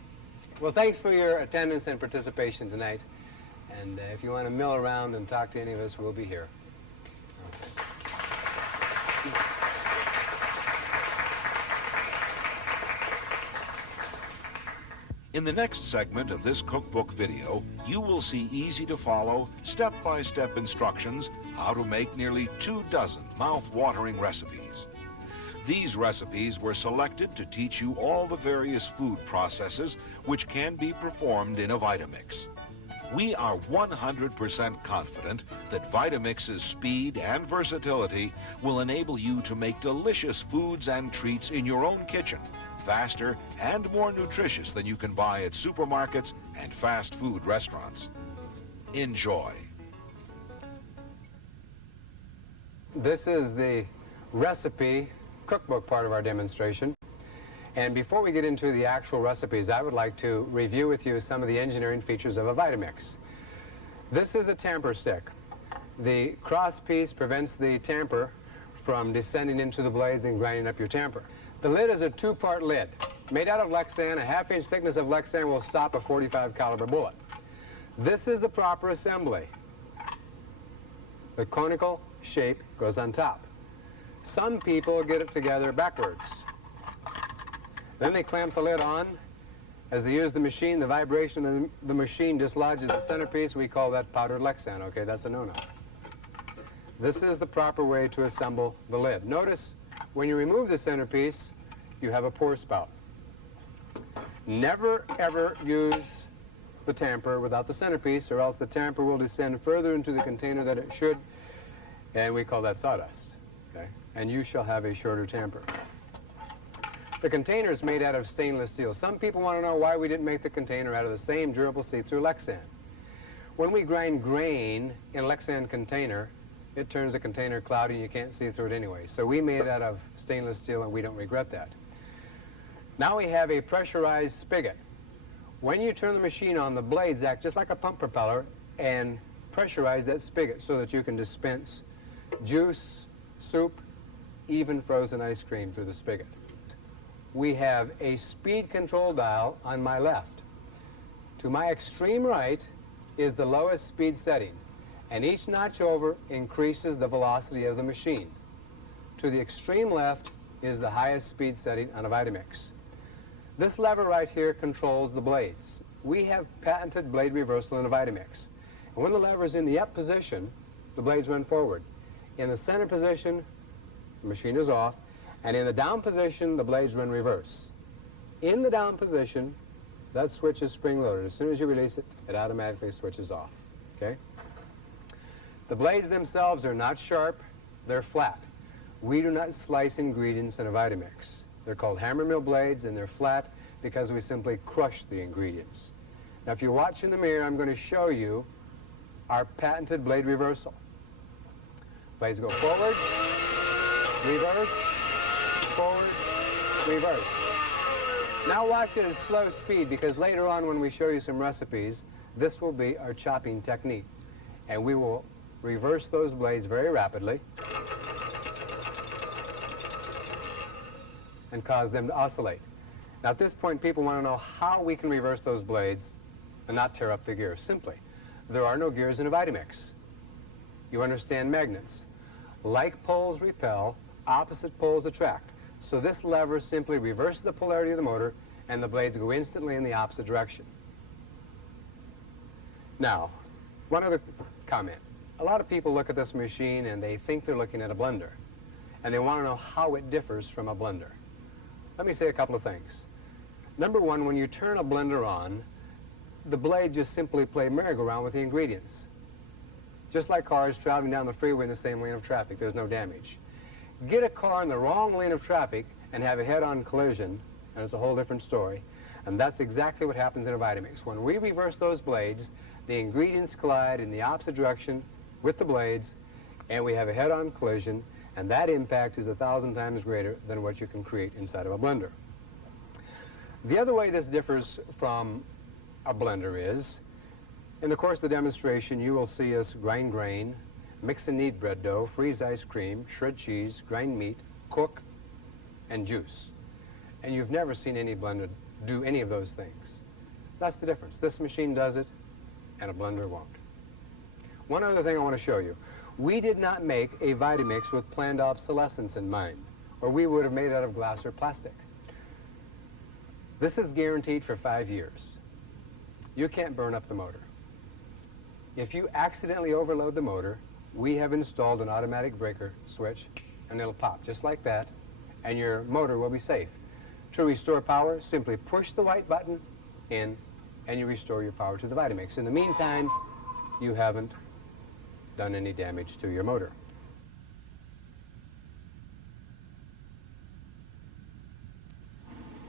Well, thanks for your attendance and participation tonight. And if you want to mill around and talk to any of us, we'll be here. Okay. In the next segment of this cookbook video, you will see easy-to-follow, step-by-step instructions how to make nearly 24 mouth-watering recipes. These recipes were selected to teach you all the various food processes which can be performed in a VitaMix. We are 100% confident that VitaMix's speed and versatility will enable you to make delicious foods and treats in your own kitchen, faster and more nutritious than you can buy at supermarkets and fast food restaurants. Enjoy. This is the recipe cookbook part of our demonstration. And before we get into the actual recipes, I would like to review with you some of the engineering features of a VitaMix. This is a tamper stick. The cross piece prevents the tamper from descending into the blades and grinding up your tamper. The lid is a two-part lid. Made out of Lexan, a half-inch thickness of Lexan will stop a .45 caliber bullet. This is the proper assembly. The conical shape goes on top. Some people get it together backwards. Then they clamp the lid on. As they use the machine, the vibration of the machine dislodges the centerpiece. We call that powdered Lexan. Okay, that's a no-no. This is the proper way to assemble the lid. Notice when you remove the centerpiece, you have a pour spout. Never ever use the tamper without the centerpiece, or else the tamper will descend further into the container than it should, and we call that sawdust. Okay? And you shall have a shorter tamper. The container is made out of stainless steel. Some people want to know why we didn't make the container out of the same durable see-through Lexan. When we grind grain in a Lexan container, it turns the container cloudy and you can't see through it anyway. So we made it out of stainless steel and we don't regret that. Now we have a pressurized spigot. When you turn the machine on, the blades act just like a pump propeller and pressurize that spigot so that you can dispense juice, soup, even frozen ice cream through the spigot. We have a speed control dial on my left. To my extreme right is the lowest speed setting, and each notch over increases the velocity of the machine. To the extreme left is the highest speed setting on a VitaMix. This lever right here controls the blades. We have patented blade reversal in a VitaMix. And when the lever is in the up position, the blades run forward. In the center position, the machine is off, and in the down position, the blades run reverse. In the down position, that switch is spring-loaded. As soon as you release it, it automatically switches off. Okay? The blades themselves are not sharp, they're flat. We do not slice ingredients in a VitaMix. They're called hammer mill blades, and they're flat because we simply crush the ingredients. Now, if you watch in the mirror, I'm going to show you our patented blade reversal. Blades go forward, reverse, forward, reverse. Now watch it at slow speed, because later on when we show you some recipes, this will be our chopping technique. And we will reverse those blades very rapidly and cause them to oscillate. Now at this point, people want to know how we can reverse those blades and not tear up the gears. Simply, there are no gears in a VitaMix. You understand magnets. Like poles repel, opposite poles attract. So this lever simply reverses the polarity of the motor, and the blades go instantly in the opposite direction. Now, one other comment. A lot of people look at this machine and they think they're looking at a blender, and they want to know how it differs from a blender. Let me say a couple of things. Number one, when you turn a blender on, the blade just simply play merry-go-round with the ingredients. Just like cars traveling down the freeway in the same lane of traffic, there's no damage. Get a car in the wrong lane of traffic and have a head-on collision, and it's a whole different story. And that's exactly what happens in a VitaMix. When we reverse those blades, the ingredients collide in the opposite direction with the blades, and we have a head-on collision, and that impact is 1,000 times greater than what you can create inside of a blender. The other way this differs from a blender is, in the course of the demonstration, you will see us grind grain, mix and knead bread dough, freeze ice cream, shred cheese, grind meat, cook, and juice. And you've never seen any blender do any of those things. That's the difference. This machine does it, and a blender won't. One other thing I want to show you. We did not make a VitaMix with planned obsolescence in mind, or we would have made it out of glass or plastic. This is guaranteed for 5 years. You can't burn up the motor. If you accidentally overload the motor, we have installed an automatic breaker switch, and it'll pop just like that, and your motor will be safe. To restore power, simply push the white button in, and you restore your power to the VitaMix. In the meantime, you haven't done any damage to your motor.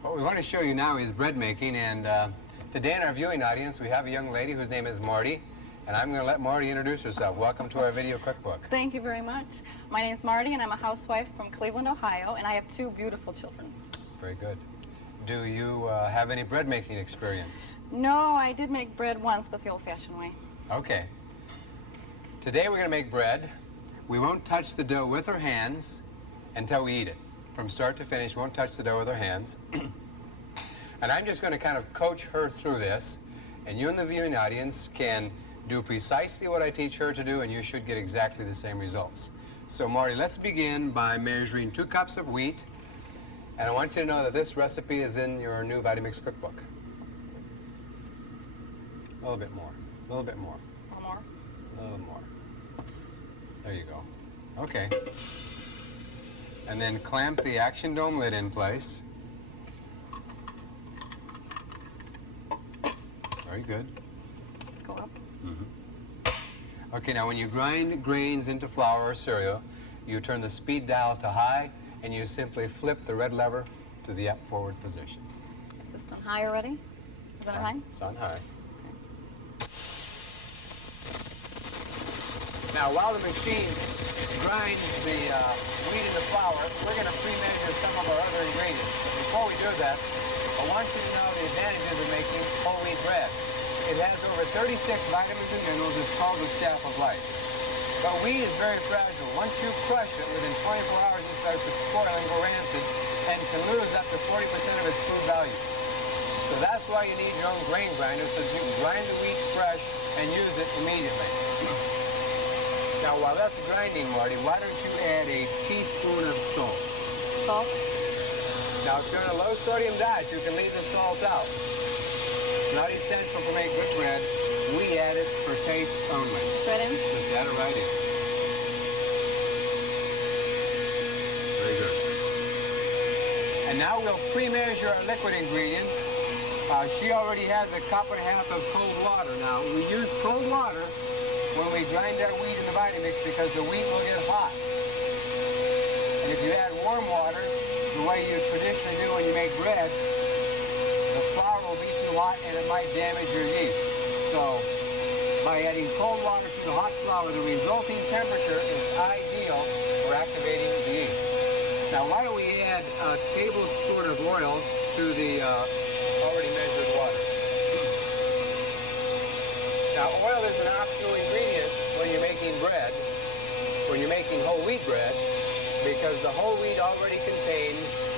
What we want to show you now is bread making, and today in our viewing audience we have a young lady whose name is Marty, and I'm going to let Marty introduce herself. Welcome to our video cookbook. Thank you very much. My name's Marty, and I'm a housewife from Cleveland, Ohio, and I have 2 beautiful children. Very good. Do you have any bread making experience? No, I did make bread once, but the old-fashioned way. Okay. Today we're going to make bread. We won't touch the dough with our hands until we eat it. From start to finish, we won't touch the dough with our hands. And I'm just going to kind of coach her through this, and you in the viewing audience can do precisely what I teach her to do, and you should get exactly the same results. So Marty, let's begin by measuring 2 cups of wheat, and I want you to know that this recipe is in your new VitaMix cookbook. A little bit more, a little bit more. One more. A little more. There you go. Okay. And then clamp the action dome lid in place. Very good. Let's go up. Okay, now when you grind grains into flour or cereal, you turn the speed dial to high, and you simply flip the red lever to the up forward position. Is this on high already? Is it on high? It's on high. Now, while the machine grinds the wheat and the flour, we're going to pre-measure some of our other ingredients. But before we do that, I want you to know the advantages of making whole wheat bread. It has over 36 vitamins and minerals. It's called the staff of life. But wheat is very fragile. Once you crush it, within 24 hours it starts to spoil and go rancid and can lose up to 40% of its food value. So that's why you need your own grain grinder, so that you can grind the wheat fresh and use it immediately. Now, while that's grinding, Marty, why don't you add a teaspoon of salt? Salt. Now, if you're on a low-sodium diet, you can leave the salt out. It's not essential to make good bread. We add it for taste only. Right in? Just add it right in. Very good. And now we'll pre-measure our liquid ingredients. She already has 1.5 cups of cold water. Now, we use cold water when we grind our wheat in the VitaMix because the wheat will get hot. And if you add warm water, the way you traditionally do when you make bread, the flour will be too hot and it might damage your yeast. So by adding cold water to the hot flour, the resulting temperature is ideal for activating the yeast. Now why don't we add a tablespoon of oil to the already measured water. Now, oil is an optional ingredient when you're making bread, when you're making whole wheat bread, because the whole wheat already contains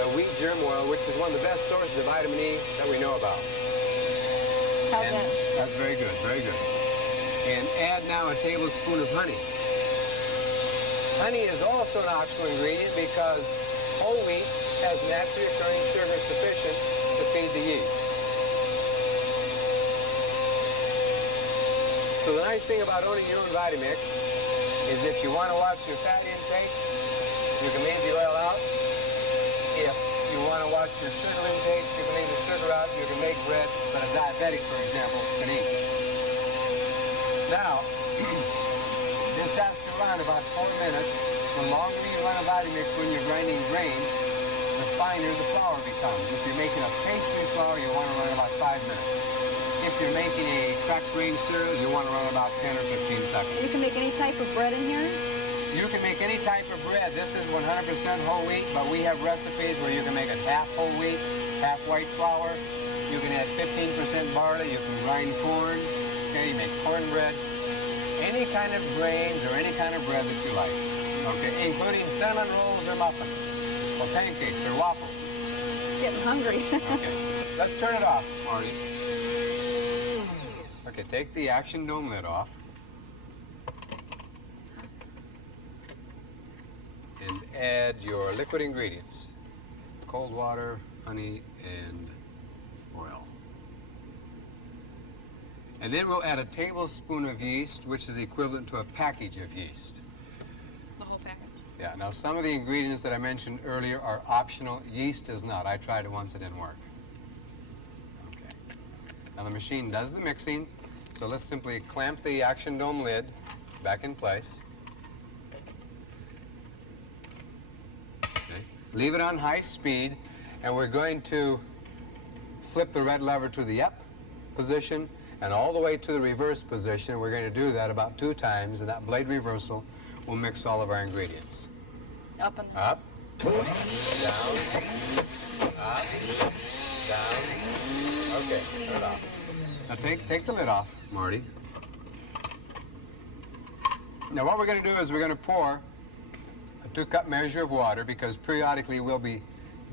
the wheat germ oil, which is one of the best sources of vitamin E that we know about. How's And that? that's very good, very good. And add now a tablespoon of honey. Honey is also an optional ingredient because whole wheat has naturally occurring sugar sufficient to feed the yeast. So the nice thing about owning your own VitaMix is if you want to watch your fat intake, you can leave the oil out. If you want to watch your sugar intake, you can leave the sugar out. You can make bread that a diabetic, for example, can eat. Now, this has to run about 4 minutes. The longer you run a VitaMix when you're grinding grain, the finer the flour becomes. If you're making a pastry flour, you want to run about 5 minutes. If you're making a cracked grain cereal, you want to run about 10 or 15 seconds. You can make any type of bread in here? You can make any type of bread. This is 100% whole wheat, but we have recipes where you can make it half whole wheat, half white flour. You can add 15% barley. You can grind corn. Okay, you make cornbread. Any kind of grains or any kind of bread that you like. Okay, including cinnamon rolls or muffins, or pancakes or waffles. Getting hungry. Okay, let's turn it off, Marty. Okay, take the action dome lid off. And add your liquid ingredients. Cold water, honey, and oil. And then we'll add a tablespoon of yeast, which is equivalent to a package of yeast. The whole package. Yeah, now some of the ingredients that I mentioned earlier are optional. Yeast is not. I tried it once, it didn't work. Okay. Now the machine does the mixing, so let's simply clamp the action dome lid back in place. Okay. Leave it on high speed, and we're going to flip the red lever to the up position and all the way to the reverse position. We're going to do that about 2 times, and that blade reversal will mix all of our ingredients. Up and Up, down, up, down. Okay, turn it off. Now take the lid off, Marty. Now what we're going to do is we're going to pour a 2-cup measure of water, because periodically we'll be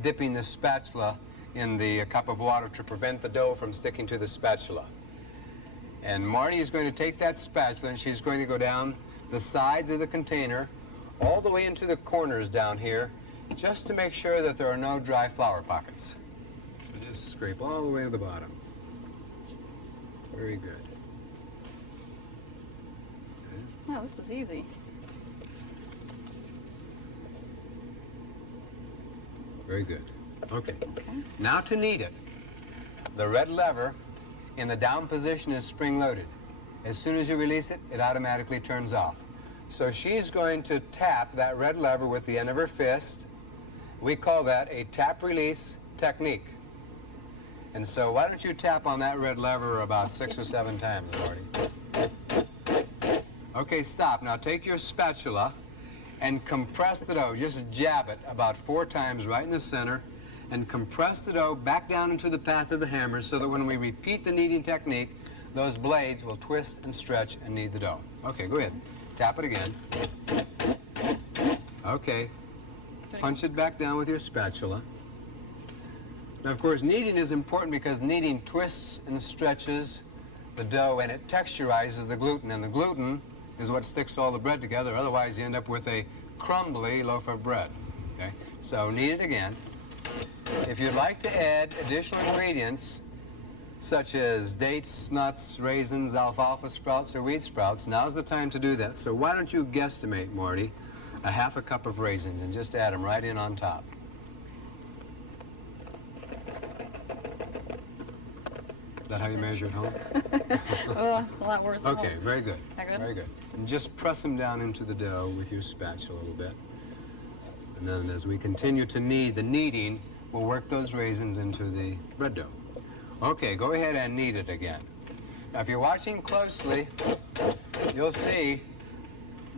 dipping the spatula in the cup of water to prevent the dough from sticking to the spatula. And Marty is going to take that spatula and she's going to go down the sides of the container all the way into the corners down here, just to make sure that there are no dry flour pockets. So just scrape all the way to the bottom. Very good. Oh, this is easy. Very good. Okay. Now to knead it. The red lever in the down position is spring-loaded. As soon as you release it, it automatically turns off. So she's going to tap that red lever with the end of her fist. We call that a tap-release technique. And so why don't you tap on that red lever about 6 or 7 times, Marty? Okay, stop. Now take your spatula and compress the dough. Just jab it about 4 times right in the center, and compress the dough back down into the path of the hammer, so that when we repeat the kneading technique, those blades will twist and stretch and knead the dough. Okay, go ahead. Tap it again. Okay. Punch it back down with your spatula. Now, of course, kneading is important because kneading twists and stretches the dough, and it texturizes the gluten, and the gluten is what sticks all the bread together. Otherwise, you end up with a crumbly loaf of bread. Okay? So knead it again. If you'd like to add additional ingredients, such as dates, nuts, raisins, alfalfa sprouts, or wheat sprouts, now's the time to do that. So why don't you guesstimate, Marty, a half a cup of raisins and just add them right in on top. Is that how you measure at home? Oh, it's a lot worse at Okay, home. very good. That good? Very good. And just press them down into the dough with your spatula a little bit. And then as we continue to knead, the kneading will work those raisins into the bread dough. Okay, go ahead and knead it again. Now, if you're watching closely, you'll see,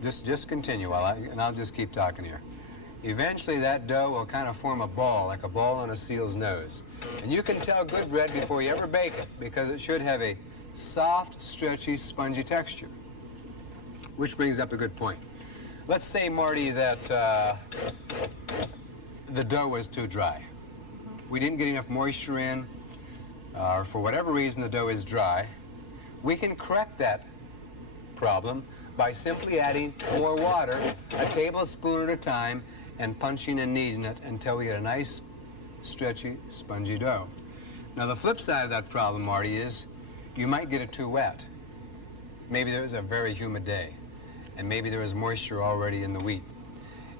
just continue and I'll just keep talking here. Eventually, that dough will kind of form a ball, like a ball on a seal's nose. And you can tell good bread before you ever bake it, because it should have a soft, stretchy, spongy texture. Which brings up a good point. Let's say, Marty, that the dough was too dry. We didn't get enough moisture in, or for whatever reason the dough is dry. We can correct that problem by simply adding more water, a tablespoon at a time, and punching and kneading it until we get a nice, stretchy, spongy dough. Now, the flip side of that problem, Marty, is you might get it too wet. Maybe there was a very humid day, and maybe there was moisture already in the wheat,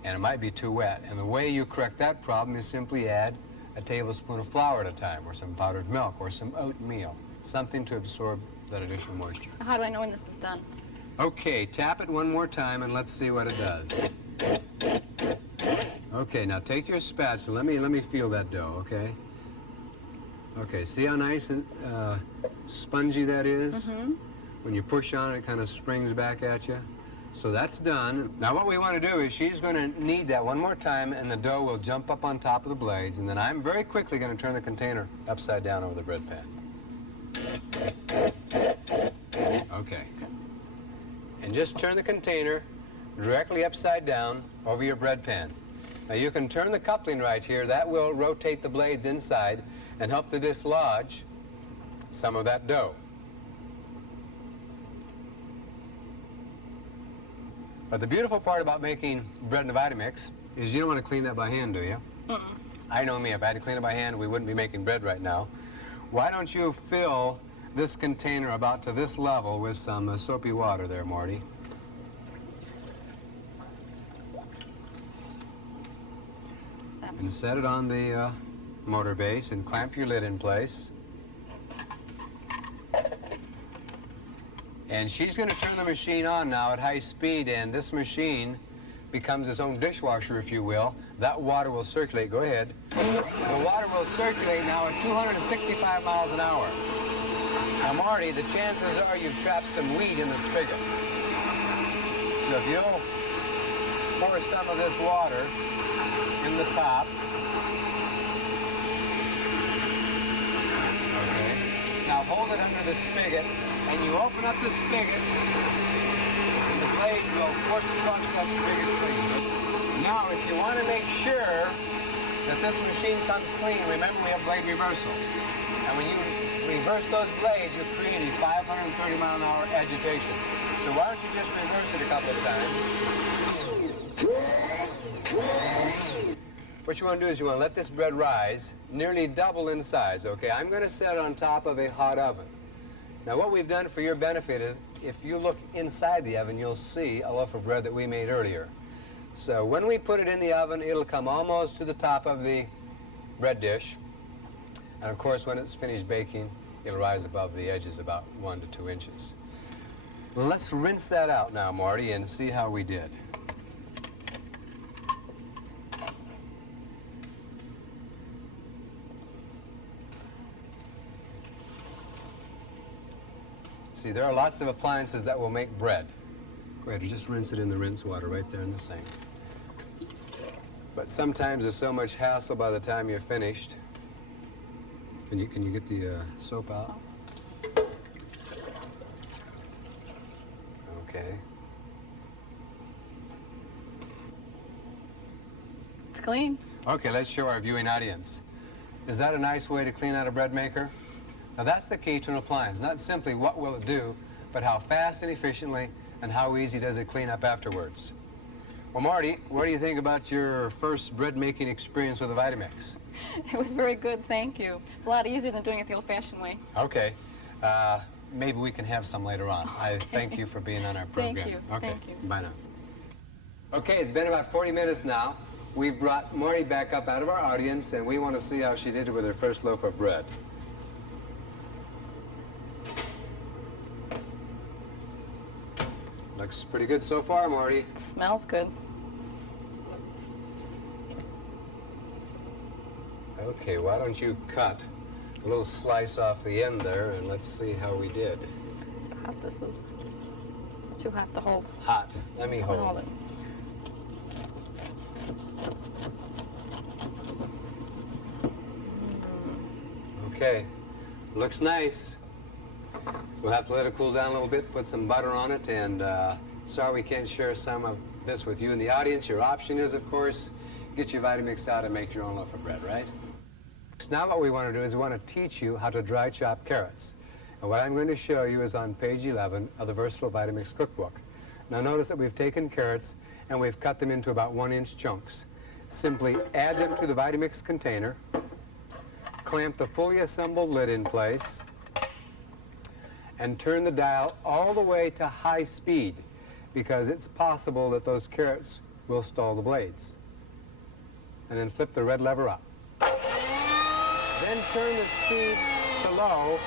and it might be too wet. And the way you correct that problem is simply add a tablespoon of flour at a time, or some powdered milk, or some oatmeal, something to absorb that additional moisture. How do I know when this is done? Okay, tap it one more time and let's see what it does. Okay, now take your spatula. Let me feel that dough, okay? Okay, see how nice and spongy that is? Mm-hmm. When you push on it, it kind of springs back at you. So that's done. Now what we want to do is she's going to knead that one more time, and the dough will jump up on top of the blades, and then I'm very quickly going to turn the container upside down over the bread pan. Okay. And just turn the container directly upside down over your bread pan. Now you can turn the coupling right here. That will rotate the blades inside and help to dislodge some of that dough. But the beautiful part about making bread in a VitaMix is you don't want to clean that by hand, do you? Mm-mm. I know me. If I had to clean it by hand, we wouldn't be making bread right now. Why don't you fill this container about to this level with some soapy water there, Marty? And set it on the motor base and clamp your lid in place. And she's going to turn the machine on now at high speed, and this machine becomes its own dishwasher, if you will. That water will circulate. Go ahead. The water will circulate now at 265 miles an hour. Now, Marty, the chances are you've trapped some weed in the spigot. So if you'll pour some of this water in the top. Okay. Now hold it under the spigot, and you open up the spigot, and the blades will force flush that spigot clean. Now, if you want to make sure that this machine comes clean, remember we have blade reversal. And when you reverse those blades, you create a 530 mile an hour agitation. So why don't you just reverse it a couple of times? What you want to do is you want to let this bread rise nearly double in size, okay? I'm going to set it on top of a hot oven. Now what we've done for your benefit is, if you look inside the oven, you'll see a loaf of bread that we made earlier. So when we put it in the oven, it'll come almost to the top of the bread dish. And of course, when it's finished baking, it'll rise above the edges about 1 to 2 inches. Well, let's rinse that out now, Marty, and see how we did. See, there are lots of appliances that will make bread. Go ahead and just rinse it in the rinse water right there in the sink. But sometimes there's so much hassle by the time you're finished. Can you get the soap out? Okay. It's clean. Okay, let's show our viewing audience. Is that a nice way to clean out a bread maker? Now that's the key to an appliance. Not simply what will it do, but how fast and efficiently and how easy does it clean up afterwards. Well, Marty, what do you think about your first bread making experience with a VitaMix? It was very good, thank you. It's a lot easier than doing it the old-fashioned way. Okay. Maybe we can have some later on. Okay. I thank you for being on our program. Thank you. Okay. Thank you. Bye now. Okay, it's been about 40 minutes now. We've brought Marty back up out of our audience, and we want to see how she did with her first loaf of bread. Looks pretty good so far, Marty. It smells good. Okay, why don't you cut a little slice off the end there, and let's see how we did. See how hot this is. It's too hot to hold. Hot. Let me hold. It. Okay, looks nice. We'll have to let it cool down a little bit, put some butter on it, and sorry we can't share some of this with you in the audience. Your option is, of course, get your VitaMix out and make your own loaf of bread, right? So now what we want to do is we want to teach you how to dry chop carrots. And what I'm going to show you is on page 11 of the Versatile VitaMix Cookbook. Now notice that we've taken carrots and we've cut them into about 1-inch chunks. Simply add them to the VitaMix container, clamp the fully assembled lid in place, and turn the dial all the way to high speed, because it's possible that those carrots will stall the blades. And then flip the red lever up. Then turn the speed to low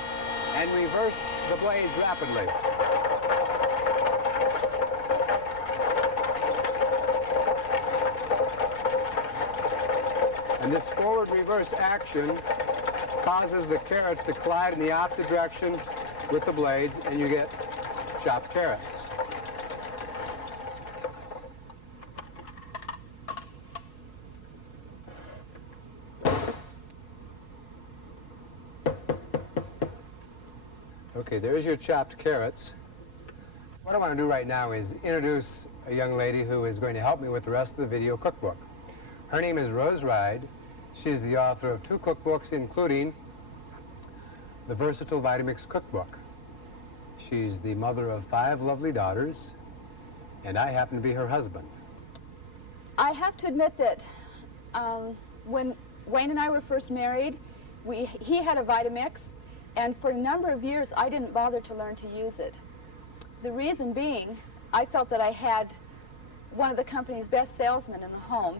and reverse the blades rapidly. And this forward-reverse action causes the carrots to collide in the opposite direction with the blades, and you get chopped carrots. Okay, there's your chopped carrots. What I want to do right now is introduce a young lady who is going to help me with the rest of the video cookbook. Her name is Rose Ride. She's the author of 2 cookbooks, including the Versatile VitaMix Cookbook. She's the mother of 5 lovely daughters, and I happen to be her husband. I have to admit that when Wayne and I were first married, he had a VitaMix, and for a number of years I didn't bother to learn to use it. The reason being, I felt that I had one of the company's best salesmen in the home,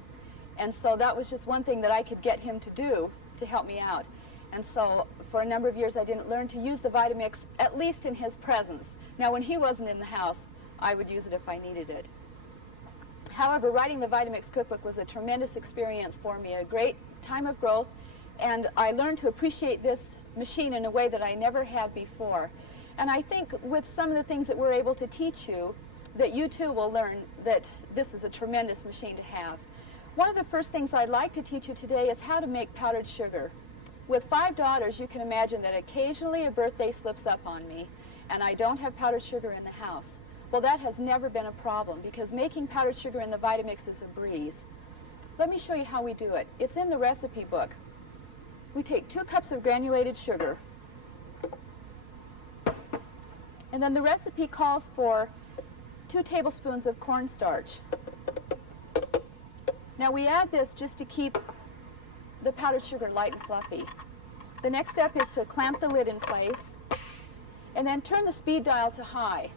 and so that was just one thing that I could get him to do to help me out. And so for a number of years I didn't learn to use the VitaMix, at least in his presence. Now when he wasn't in the house, I would use it if I needed it. However, writing the VitaMix cookbook was a tremendous experience for me, a great time of growth, and I learned to appreciate this machine in a way that I never had before. And I think with some of the things that we're able to teach you, that you too will learn that this is a tremendous machine to have. One of the first things I'd like to teach you today is how to make powdered sugar. With 5 daughters, you can imagine that occasionally a birthday slips up on me, and I don't have powdered sugar in the house. Well, that has never been a problem because making powdered sugar in the VitaMix is a breeze. Let me show you how we do it. It's in the recipe book. We take 2 cups of granulated sugar, and then the recipe calls for 2 tablespoons of cornstarch. Now we add this just to keep the powdered sugar light and fluffy. The next step is to clamp the lid in place and then turn the speed dial to high.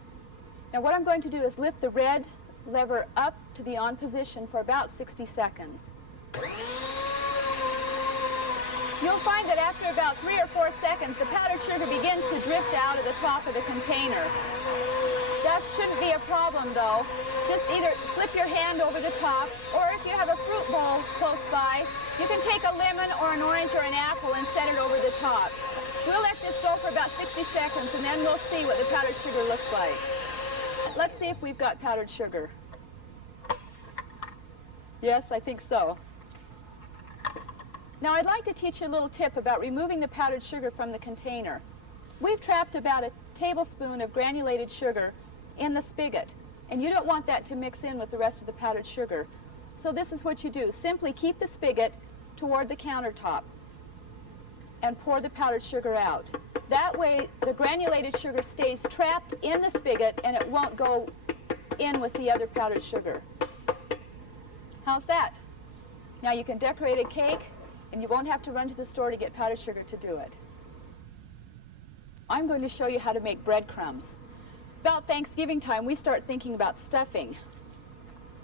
Now what I'm going to do is lift the red lever up to the on position for about 60 seconds. You'll find that after about 3 or 4 seconds, the powdered sugar begins to drift out of the top of the container. That shouldn't be a problem though. Just either slip your hand over the top, or if you have a fruit bowl close by, you can take a lemon or an orange or an apple and set it over the top. We'll let this go for about 60 seconds and then we'll see what the powdered sugar looks like. Let's see if we've got powdered sugar. Yes, I think so. Now I'd like to teach you a little tip about removing the powdered sugar from the container. We've trapped about a tablespoon of granulated sugar in the spigot, and you don't want that to mix in with the rest of the powdered sugar. So this is what you do. Simply keep the spigot toward the countertop and pour the powdered sugar out. That way the granulated sugar stays trapped in the spigot and it won't go in with the other powdered sugar. How's that? Now you can decorate a cake and you won't have to run to the store to get powdered sugar to do it. I'm going to show you how to make breadcrumbs. About Thanksgiving time, we start thinking about stuffing.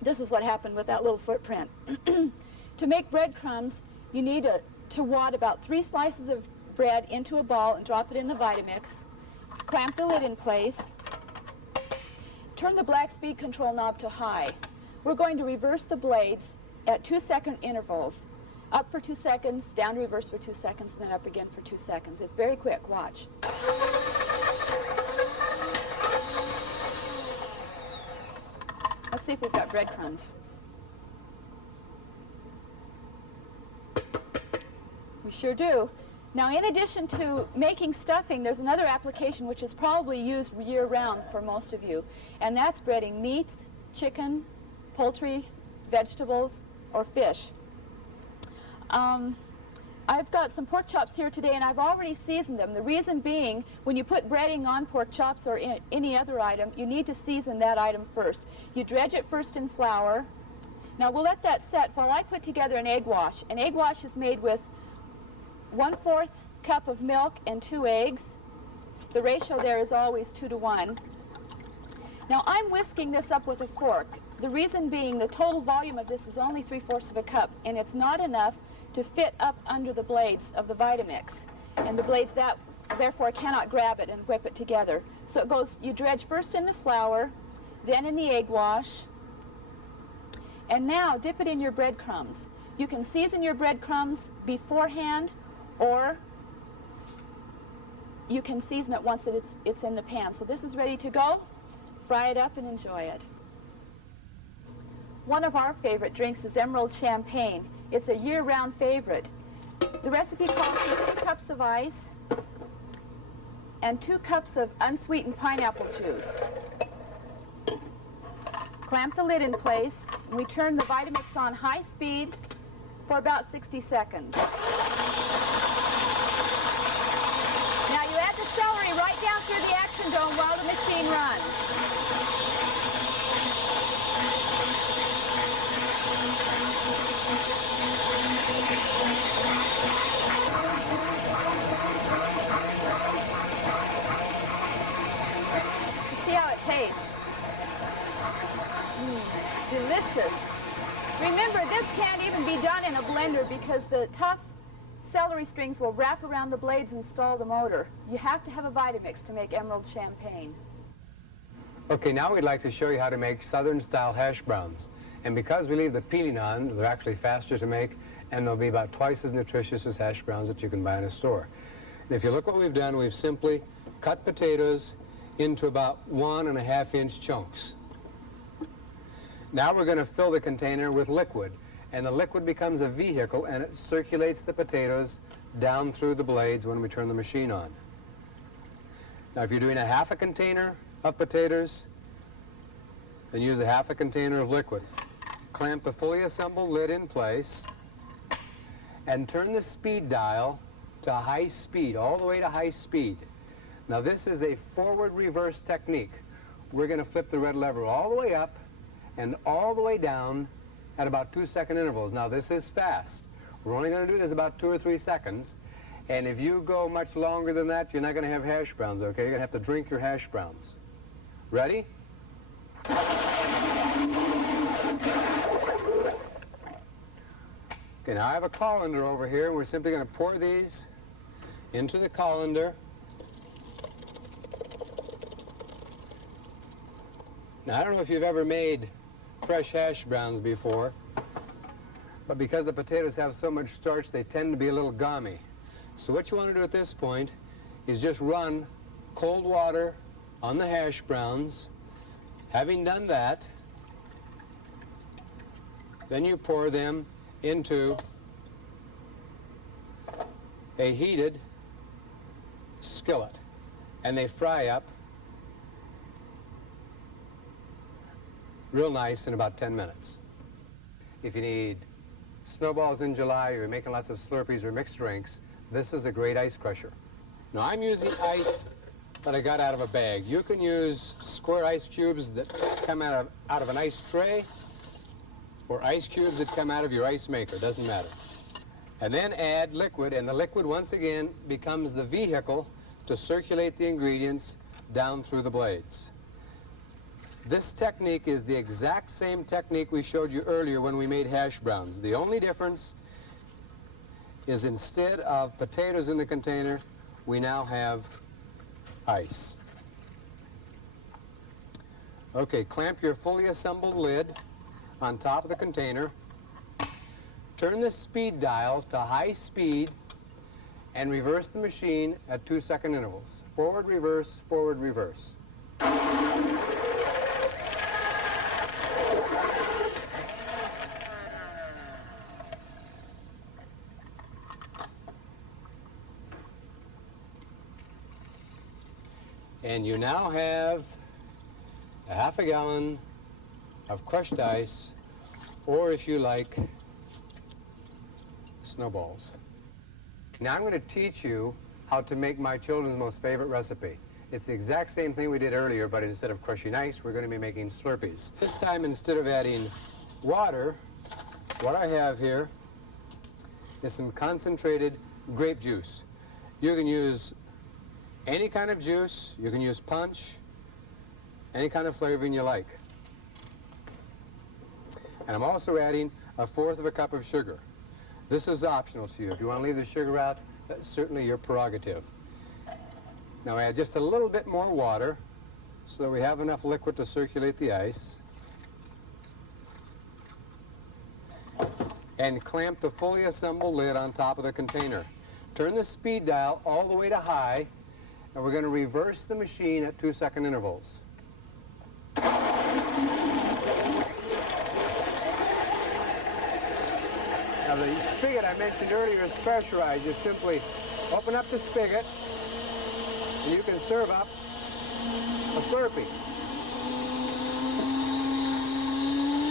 This is what happened with that little footprint. To make breadcrumbs, you need to wad about 3 slices of bread into a ball and drop it in the VitaMix. Clamp the lid in place. Turn the black speed control knob to high. We're going to reverse the blades at 2-second intervals. Up for 2 seconds, down to reverse for 2 seconds, and then up again for 2 seconds. It's very quick. Watch. Let's see if we've got breadcrumbs. We sure do. Now, in addition to making stuffing, there's another application which is probably used year-round for most of you, and that's breading meats, chicken, poultry, vegetables, or fish. I've got some pork chops here today, and I've already seasoned them. The reason being, when you put breading on pork chops or any other item, you need to season that item first. You dredge it first in flour. Now, we'll let that set while I put together an egg wash. An egg wash is made with 1/4 cup of milk and 2 eggs. The ratio there is always 2 to 1. Now, I'm whisking this up with a fork. The reason being, the total volume of this is only 3/4 of a cup, and it's not enough to fit up under the blades of the VitaMix. And the blades that therefore cannot grab it and whip it together. So it goes, you dredge first in the flour, then in the egg wash, and now dip it in your breadcrumbs. You can season your breadcrumbs beforehand, or you can season it once it's in the pan. So this is ready to go. Fry it up and enjoy it. One of our favorite drinks is emerald champagne. It's a year-round favorite. The recipe calls for 2 cups of ice and 2 cups of unsweetened pineapple juice. Clamp the lid in place, and we turn the VitaMix on high speed for about 60 seconds. Now you add the celery right down through the action dome while the machine runs. See how it tastes. Delicious. Remember, this can't even be done in a blender because the tough celery strings will wrap around the blades and stall the motor. You have to have a VitaMix to make emerald champagne. Okay, now we'd like to show you how to make Southern-style hash browns. And because we leave the peeling on, they're actually faster to make, and they'll be about twice as nutritious as hash browns that you can buy in a store. And if you look what we've done, we've simply cut potatoes into about 1.5-inch chunks. Now we're going to fill the container with liquid, and the liquid becomes a vehicle, and it circulates the potatoes down through the blades when we turn the machine on. Now if you're doing a 1/2 container of potatoes, Then use a half a container of liquid. Clamp the fully assembled lid in place and turn the speed dial to high speed, all the way to high speed. Now this is a forward-reverse technique. We're going to flip the red lever all the way up and all the way down at about 2-second intervals. Now this is fast. We're only going to do this about 2 or 3 seconds. And if you go much longer than that, you're not going to have hash browns, okay? You're going to have to drink your hash browns. Ready? Okay, now I have a colander over here, and we're simply going to pour these into the colander. Now, I don't know if you've ever made fresh hash browns before, but because the potatoes have so much starch, they tend to be a little gummy. So what you want to do at this point is just run cold water on the hash browns. Having done that, then you pour them into a heated skillet, and they fry up real nice in about 10 minutes. If you need snowballs in July, or you're making lots of Slurpees or mixed drinks, this is a great ice crusher. Now I'm using ice that I got out of a bag. You can use square ice cubes that come out of an ice tray, or ice cubes that come out of your ice maker, doesn't matter. And then add liquid, and the liquid once again becomes the vehicle to circulate the ingredients down through the blades. This technique is the exact same technique we showed you earlier when we made hash browns. The only difference is instead of potatoes in the container, we now have ice. Okay, clamp your fully assembled lid on top of the container. Turn the speed dial to high speed and reverse the machine at 2-second intervals. Forward, reverse, forward, reverse. And you now have a half a gallon of crushed ice, or if you like, snowballs. Now I'm going to teach you how to make my children's most favorite recipe. It's the exact same thing we did earlier, but instead of crushing ice, we're going to be making Slurpees. This time, instead of adding water, what I have here is some concentrated grape juice. You can use any kind of juice, you can use punch, any kind of flavoring you like. And I'm also adding 1/4 cup of sugar. This is optional to you. If you want to leave the sugar out, that's certainly your prerogative. Now add just a little bit more water so that we have enough liquid to circulate the ice. And clamp the fully assembled lid on top of the container. Turn the speed dial all the way to high, and we're going to reverse the machine at 2-second intervals. Now the spigot I mentioned earlier is pressurized. You simply open up the spigot and you can serve up a Slurpee.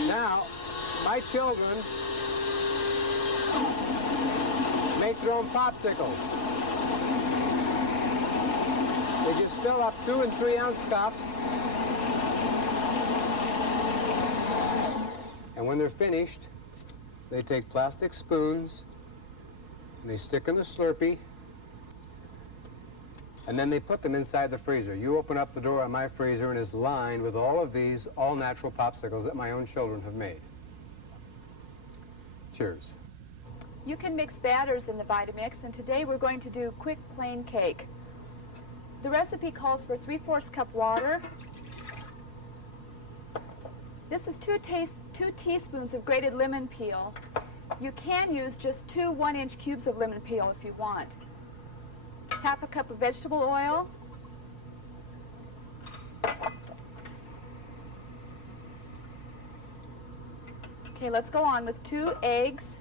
Now, my children make their own popsicles. They just fill up 2 and 3 ounce cups, and when they're finished, they take plastic spoons and they stick in the Slurpee, and then they put them inside the freezer. You open up the door on my freezer and it's lined with all of these all-natural popsicles that my own children have made. Cheers. You can mix batters in the VitaMix, and today we're going to do quick plain cake. The recipe calls for 3/4 cup water. This is 2 teaspoons of grated lemon peel. You can use just 2 1-inch cubes of lemon peel if you want. 1/2 cup of vegetable oil. Okay, let's go on with 2 eggs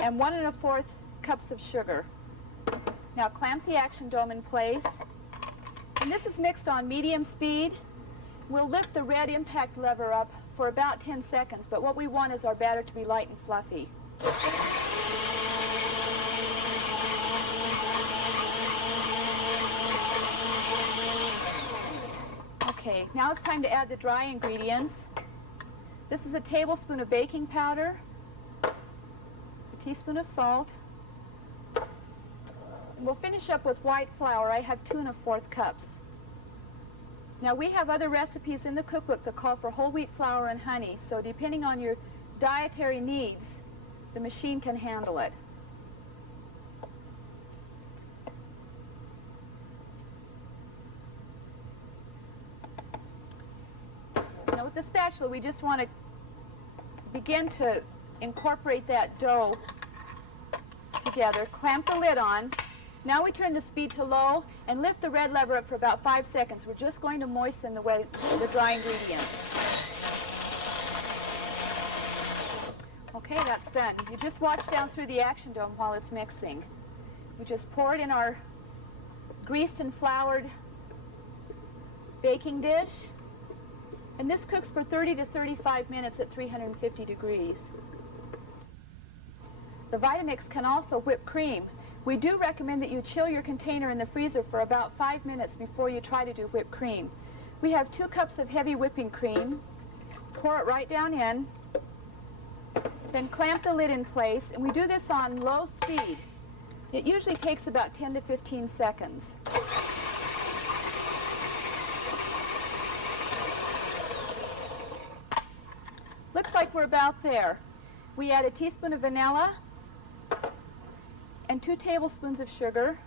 and 1 1/4 cups of sugar. Now clamp the action dome in place And this is mixed on medium speed. We'll lift the red impact lever up for about 10 seconds, but what we want is our batter to be light and fluffy. Okay, now it's time to add the dry ingredients. This is a tablespoon of baking powder, a teaspoon of salt, and we'll finish up with white flour. I have 2 1/4 cups. Now we have other recipes in the cookbook that call for whole wheat flour and honey, so depending on your dietary needs, the machine can handle it. Now with the spatula, we just want to begin to incorporate that dough together. Clamp the lid on. Now we turn the speed to low and lift the red lever up for about 5 seconds. We're just going to moisten the dry ingredients. Okay, that's done. You just watch down through the action dome while it's mixing. We just pour it in our greased and floured baking dish. And this cooks for 30 to 35 minutes at 350 degrees. The VitaMix can also whip cream. We do recommend that you chill your container in the freezer for about 5 minutes before you try to do whipped cream. We have 2 cups of heavy whipping cream. Pour it right down in. Then clamp the lid in place, and we do this on low speed. It usually takes about 10 to 15 seconds. Looks like we're about there. We add a teaspoon of vanilla and 2 tablespoons of sugar.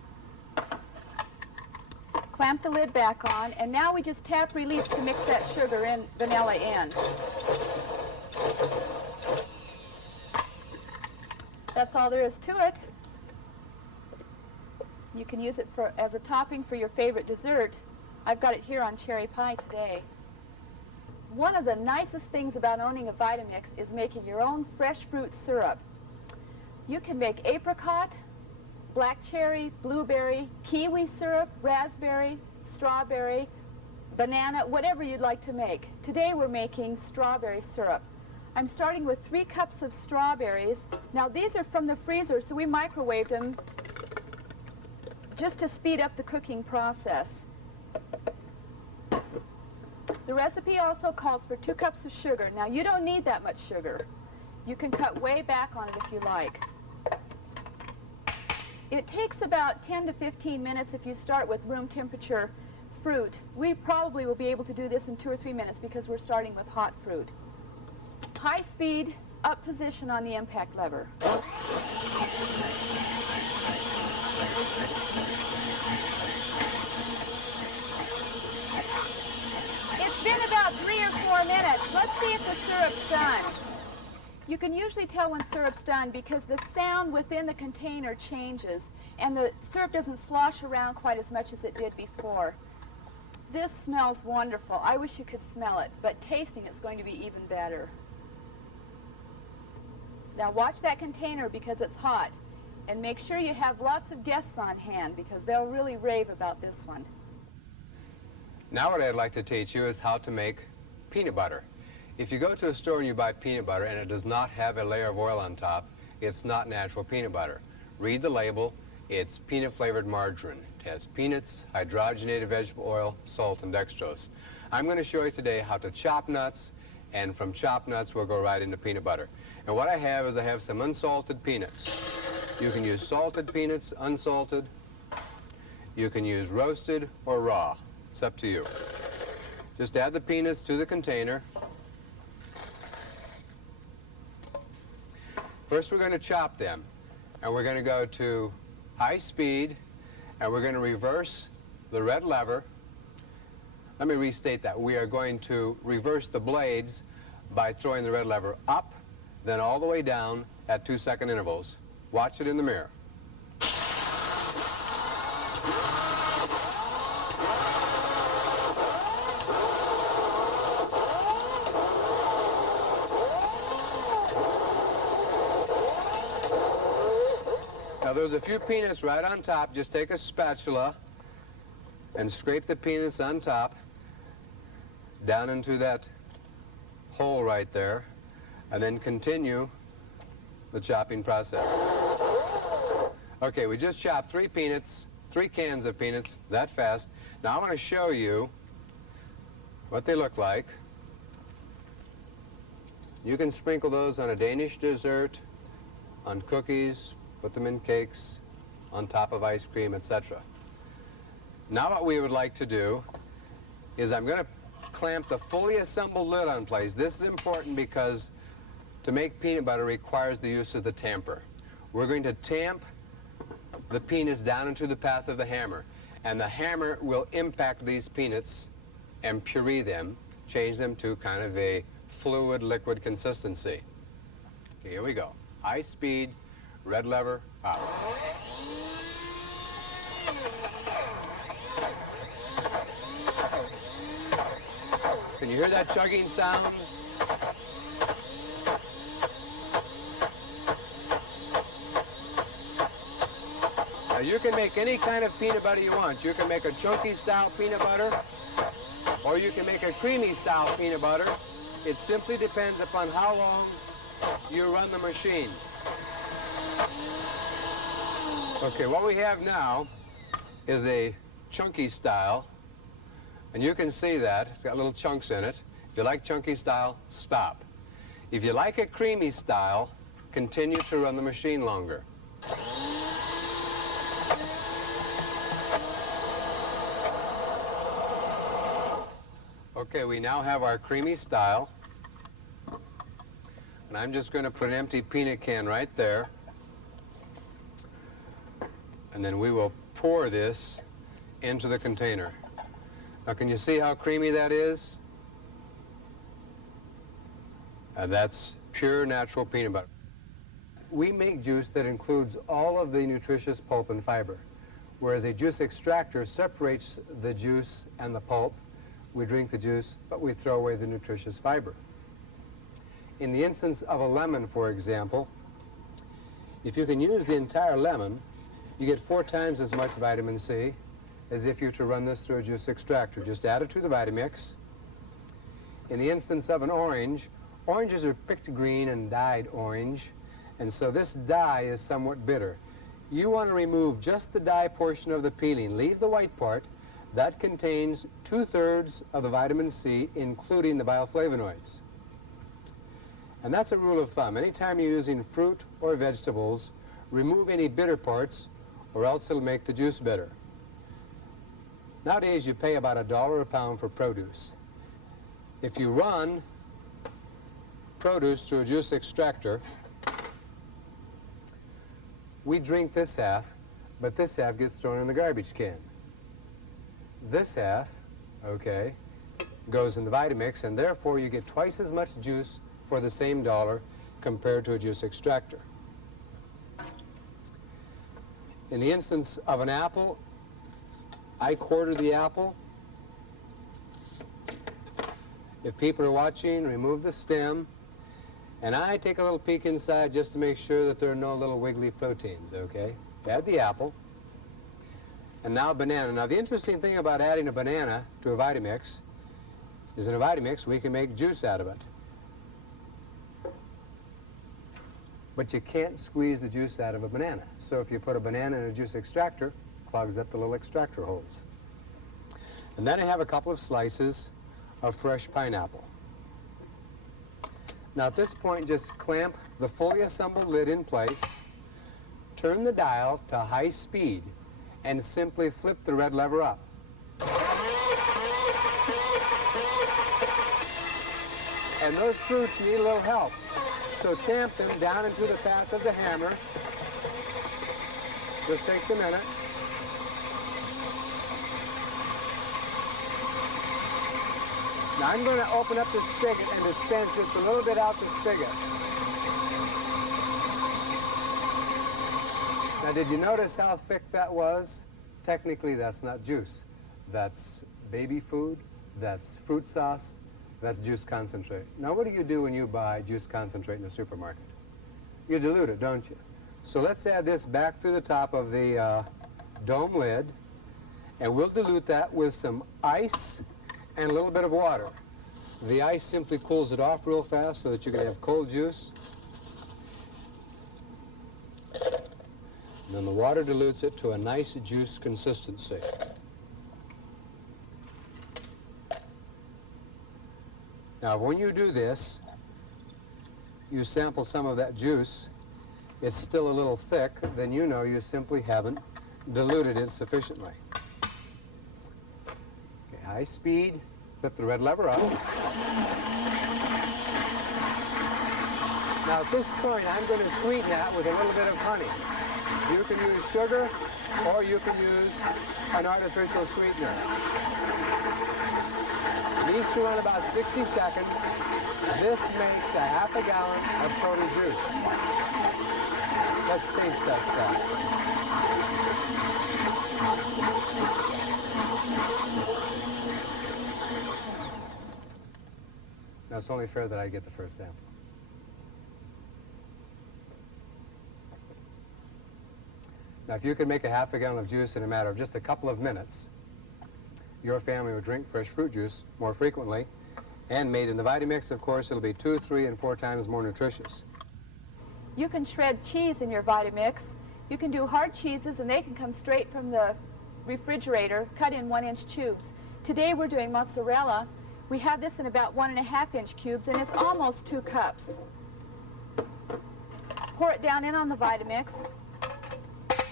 Clamp the lid back on, and now we just tap release to mix that sugar and vanilla in. That's all there is to it. You can use it as a topping for your favorite dessert. I've got it here on cherry pie today. One of the nicest things about owning a VitaMix is making your own fresh fruit syrup. You can make apricot, black cherry, blueberry, kiwi syrup, raspberry, strawberry, banana, whatever you'd like to make. Today we're making strawberry syrup. I'm starting with 3 cups of strawberries. Now these are from the freezer, so we microwaved them just to speed up the cooking process. The recipe also calls for 2 cups of sugar. Now you don't need that much sugar. You can cut way back on it if you like. It takes about 10 to 15 minutes if you start with room temperature fruit. We probably will be able to do this in 2 or 3 minutes because we're starting with hot fruit. High speed, up position on the impact lever. It's been about 3 or 4 minutes. Let's see if the syrup's done. You can usually tell when syrup's done because the sound within the container changes and the syrup doesn't slosh around quite as much as it did before. This smells wonderful. I wish you could smell it, but tasting it's going to be even better. Now watch that container because it's hot, and make sure you have lots of guests on hand because they'll really rave about this one. Now what I'd like to teach you is how to make peanut butter. If you go to a store and you buy peanut butter and it does not have a layer of oil on top, it's not natural peanut butter. Read the label. It's peanut-flavored margarine. It has peanuts, hydrogenated vegetable oil, salt, and dextrose. I'm going to show you today how to chop nuts, and from chopped nuts we'll go right into peanut butter. And what I have some unsalted peanuts. You can use salted peanuts, unsalted. You can use roasted or raw. It's up to you. Just add the peanuts to the container. First we're going to chop them, and we're going to go to high speed, and we're going to reverse the red lever. Let me restate that. We are going to reverse the blades by throwing the red lever up, then all the way down at 2-second intervals. Watch it in the mirror. Now there's a few peanuts right on top. Just take a spatula and scrape the peanuts on top down into that hole right there, and then continue the chopping process. Okay, we just chopped 3 cans of peanuts that fast. Now I want to show you what they look like. You can sprinkle those on a Danish dessert, on cookies, put them in cakes, on top of ice cream, etc. Now what we would like to do is I'm going to clamp the fully assembled lid on place. This is important because to make peanut butter requires the use of the tamper. We're going to tamp the peanuts down into the path of the hammer, and the hammer will impact these peanuts and puree them, change them to kind of a fluid liquid consistency. Okay, here we go. High speed, red lever, power. Can you hear that chugging sound? Now you can make any kind of peanut butter you want. You can make a chunky style peanut butter, or you can make a creamy style peanut butter. It simply depends upon how long you run the machine. Okay, what we have now is a chunky style, and you can see that. It's got little chunks in it. If you like chunky style, stop. If you like a creamy style, continue to run the machine longer. Okay, we now have our creamy style, and I'm just going to put an empty peanut can right there, and then we will pour this into the container. Now can you see how creamy that is? And that's pure natural peanut butter. We make juice that includes all of the nutritious pulp and fiber, whereas a juice extractor separates the juice and the pulp. We drink the juice, but we throw away the nutritious fiber. In the instance of a lemon, for example, if you can use the entire lemon, you get 4 times as much vitamin C as if you were to run this through a juice extractor. Just add it to the VitaMix. In the instance of an orange, oranges are picked green and dyed orange, and so this dye is somewhat bitter. You want to remove just the dye portion of the peeling. Leave the white part. That contains 2/3 of the vitamin C, including the bioflavonoids. And that's a rule of thumb. Anytime you're using fruit or vegetables, remove any bitter parts, or else it'll make the juice bitter. Nowadays, you pay about $1 a pound for produce. If you run produce through a juice extractor, we drink this half, but this half gets thrown in the garbage can. This half, okay, goes in the VitaMix, and therefore you get twice as much juice for the same dollar compared to a juice extractor. In the instance of an apple, I quarter the apple. If people are watching, remove the stem, and I take a little peek inside just to make sure that there are no little wiggly proteins, okay? Add the apple. And now banana. Now the interesting thing about adding a banana to a VitaMix is in a VitaMix we can make juice out of it. But you can't squeeze the juice out of a banana. So if you put a banana in a juice extractor, it clogs up the little extractor holes. And then I have a couple of slices of fresh pineapple. Now at this point, just clamp the fully assembled lid in place, turn the dial to high speed, and simply flip the red lever up. And those fruits need a little help. So tamp them down into the path of the hammer. This takes a minute. Now I'm going to open up the spigot and dispense just a little bit out the spigot. Now, did you notice how thick that was? Technically, that's not juice. That's baby food, that's fruit sauce, that's juice concentrate. Now, what do you do when you buy juice concentrate in the supermarket? You dilute it, don't you? So let's add this back through the top of the dome lid, And we'll dilute that with some ice and a little bit of water. The ice simply cools it off real fast so that you can have cold juice. And then the water dilutes it to a nice juice consistency. Now, when you do this, you sample some of that juice, it's still a little thick, then you know you simply haven't diluted it sufficiently. Okay, high speed, flip the red lever up. Now at this point, I'm going to sweeten that with a little bit of honey. You can use sugar, or you can use an artificial sweetener. These two run about 60 seconds. This makes a half a gallon of total juice. Let's taste test that. Now it's only fair that I get the first sample. Now if you could make a half a gallon of juice in a matter of just a couple of minutes, your family would drink fresh fruit juice more frequently, and made in the VitaMix, of course, it'll be 2, 3, and 4 times more nutritious. You can shred cheese in your VitaMix. You can do hard cheeses, and they can come straight from the refrigerator, cut in 1-inch tubes. Today we're doing mozzarella. We have this in about 1.5-inch cubes, and it's almost 2 cups. Pour it down in on the VitaMix,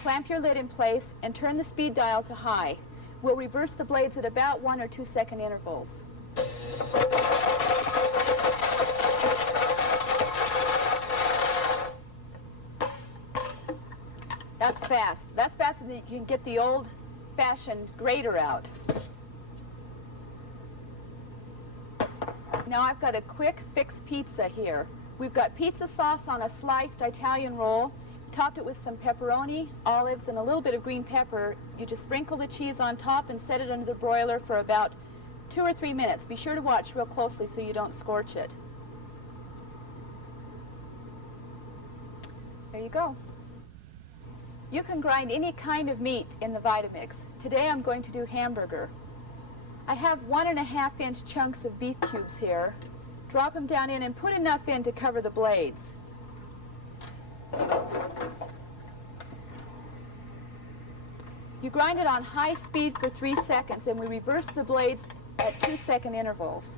clamp your lid in place, and turn the speed dial to high. We'll reverse the blades at about 1 or 2 second intervals. That's fast. That's faster than you can get the old-fashioned grater out. Now I've got a quick fix pizza here. We've got pizza sauce on a sliced Italian roll, topped it with some pepperoni, olives, and a little bit of green pepper. You just sprinkle the cheese on top and set it under the broiler for about 2 or 3 minutes. Be sure to watch real closely so you don't scorch it. There you go. You can grind any kind of meat in the VitaMix. Today I'm going to do hamburger. I have 1.5-inch chunks of beef cubes here. Drop them down in and put enough in to cover the blades. You grind it on high speed for 3 seconds, and we reverse the blades at 2 second intervals.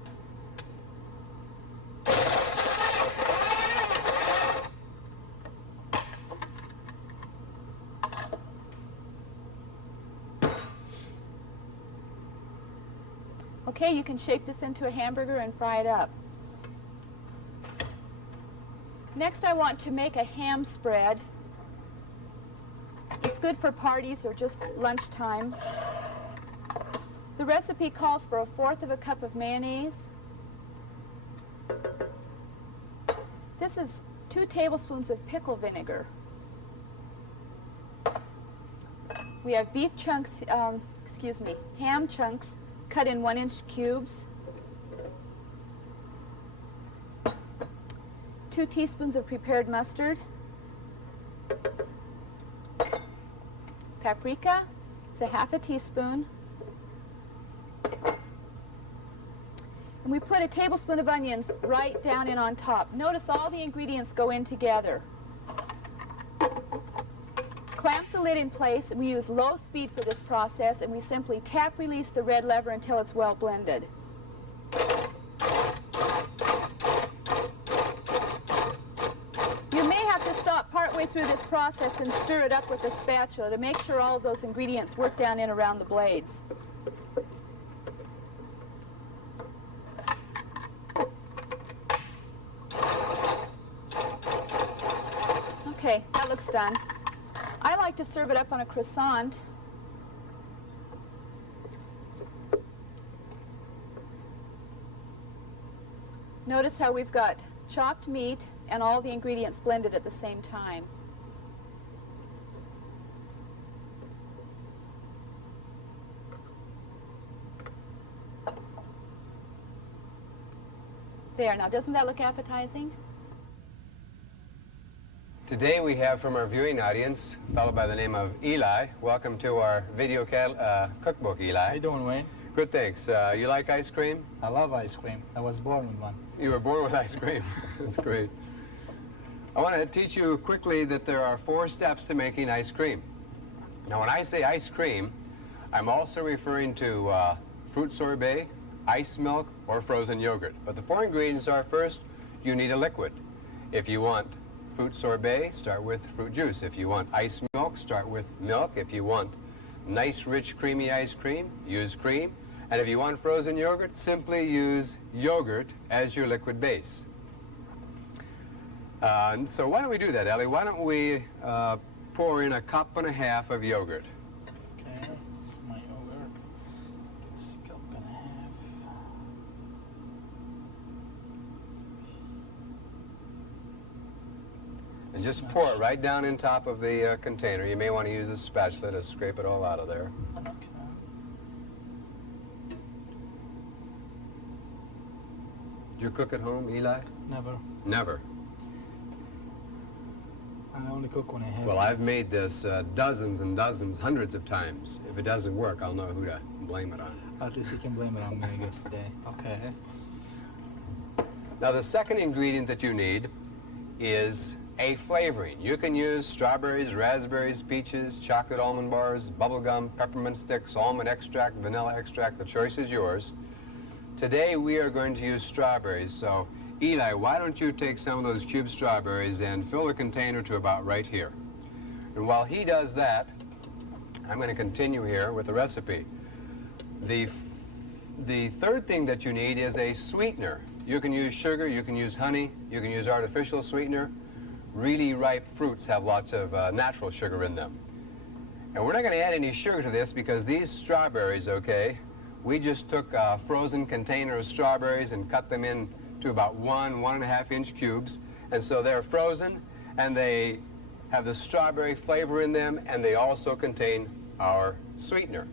Okay, you can shape this into a hamburger and fry it up. Next, I want to make a ham spread. It's good for parties or just lunchtime. The recipe calls for 1/4 cup of mayonnaise. This is 2 tablespoons of pickle vinegar. We have beef chunks, ham chunks cut in 1-inch cubes. 2 teaspoons of prepared mustard. Paprika, it's a 1/2 teaspoon. And we put a tablespoon of onions right down in on top. Notice all the ingredients go in together. Clamp the lid in place. We use low speed for this process, and we simply tap release the red lever until it's well blended. You may have to stop partway through this process and stir it up with a spatula to make sure all of those ingredients work down in around the blades. Okay, that looks done. I like to serve it up on a croissant. Notice how we've got chopped meat and all the ingredients blended at the same time. There, now doesn't that look appetizing? Today we have from our viewing audience a fellow by the name of Eli. Welcome to our video cookbook, Eli. How you doing, Wayne? Good, thanks. You like ice cream? I love ice cream. I was born with one. You were born with ice cream. That's great. I want to teach you quickly that there are 4 steps to making ice cream. Now, when I say ice cream, I'm also referring to fruit sorbet, ice milk, or frozen yogurt. But the 4 ingredients are, first, you need a liquid. If you want fruit sorbet, start with fruit juice. If you want ice milk, start with milk. If you want nice, rich, creamy ice cream, use cream. And if you want frozen yogurt, simply use yogurt as your liquid base. So why don't we do that, Ellie? Why don't we pour in 1.5 cups of yogurt? Okay, this is my yogurt. It's a cup and a half. And just pour it right down in top of the container. You may want to use a spatula to scrape it all out of there. Okay. Do you cook at home, Eli? Never. Never. I only cook when I have Well, to. I've made this dozens and dozens, hundreds of times. If it doesn't work, I'll know who to blame it on. At least you can blame it on me, I guess, today. Okay. Now, the second ingredient that you need is a flavoring. You can use strawberries, raspberries, peaches, chocolate almond bars, bubblegum, peppermint sticks, almond extract, vanilla extract. The choice is yours. Today, we are going to use strawberries. So, Eli, why don't you take some of those cube strawberries and fill the container to about right here. And while he does that, I'm going to continue here with the recipe. The third thing that you need is a sweetener. You can use sugar, you can use honey, you can use artificial sweetener. Really ripe fruits have lots of natural sugar in them. And we're not going to add any sugar to this because these strawberries, okay, we just took a frozen container of strawberries and cut them into about 1.5 inch cubes. And so they're frozen and they have the strawberry flavor in them, and they also contain our sweetener.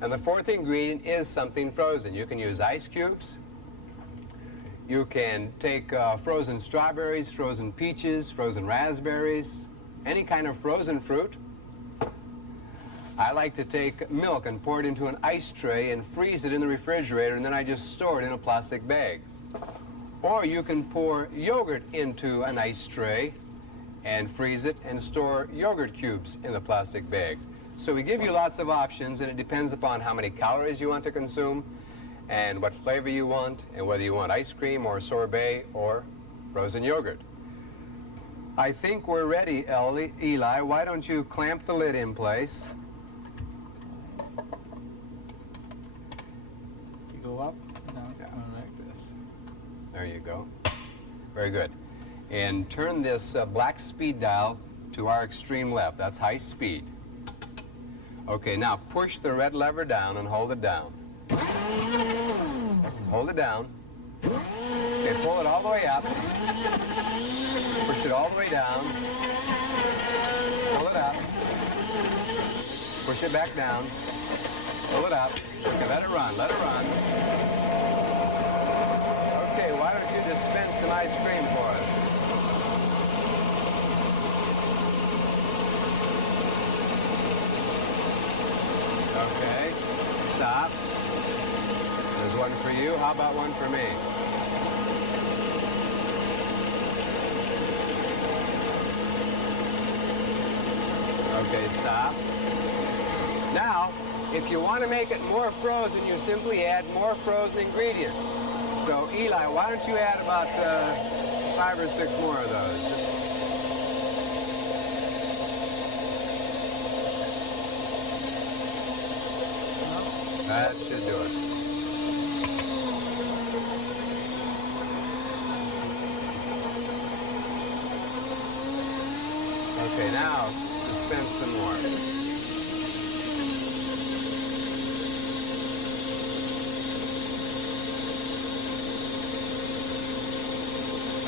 And the fourth ingredient is something frozen. You can use ice cubes. You can take frozen strawberries, frozen peaches, frozen raspberries, any kind of frozen fruit. I like to take milk and pour it into an ice tray and freeze it in the refrigerator, and then I just store it in a plastic bag. Or you can pour yogurt into an ice tray and freeze it and store yogurt cubes in the plastic bag. So we give you lots of options, and it depends upon how many calories you want to consume and what flavor you want, and whether you want ice cream or sorbet or frozen yogurt. I think we're ready, Eli. Why don't you clamp the lid in place? You go up, down, Yeah. like this. There you go. Very good. And turn this black speed dial to our extreme left. That's high speed. Okay, now push the red lever down and hold it down. Hold it down. Okay, pull it all the way up. Push it all the way down. Pull it up. Push it back down. Pull it up. Okay, let it run, let it run. Okay, why don't you dispense some ice cream for us? Okay, stop. There's one for you. How about one for me? Okay, stop. Now, if you want to make it more frozen, you simply add more frozen ingredients. So, Eli, why don't you add about 5 or 6 more of those? That should do it. Okay, now dispense some more.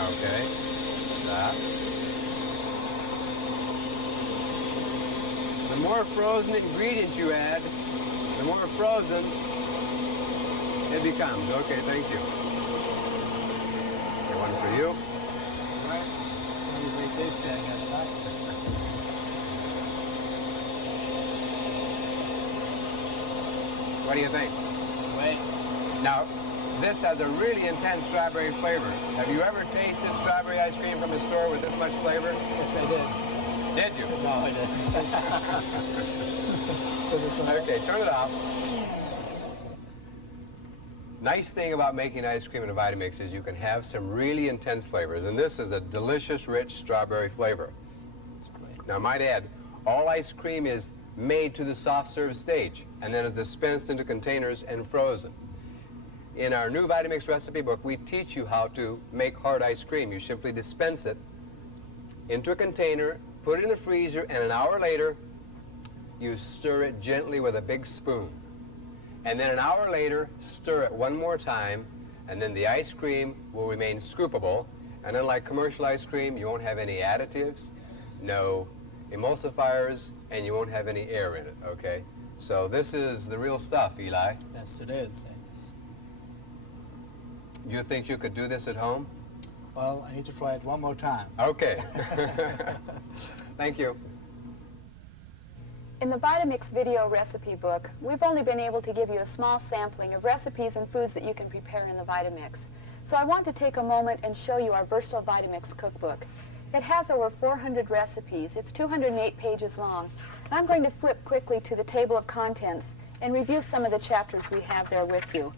Okay, that. The more frozen ingredients you add, the more frozen it becomes. Okay, thank you. Okay, one for you. Right? Now you make They're standing outside. What do you think? Wait. Now, this has a really intense strawberry flavor. Have you ever tasted strawberry ice cream from a store with this much flavor? Yes, I did. Did you? No, I didn't. Okay, turn it off. Nice thing about making ice cream in a VitaMix is you can have some really intense flavors, and this is a delicious, rich strawberry flavor. That's great. Now, I might add, all ice cream is made to the soft serve stage and then is dispensed into containers and frozen. In our new VitaMix recipe book, we teach you how to make hard ice cream. You simply dispense it into a container, put it in the freezer, and an hour later, you stir it gently with a big spoon. And then an hour later, stir it one more time, and then the ice cream will remain scoopable. And unlike commercial ice cream, you won't have any additives, no emulsifiers, and you won't have any air in it, okay? So this is the real stuff, Eli. Yes, it is. Yes. You think you could do this at home? Well, I need to try it one more time. Okay. Thank you. In the VitaMix video recipe book, we've only been able to give you a small sampling of recipes and foods that you can prepare in the VitaMix. So I want to take a moment and show you our versatile VitaMix cookbook. It has over 400 recipes. It's 208 pages long. And I'm going to flip quickly to the table of contents and review some of the chapters we have there with you.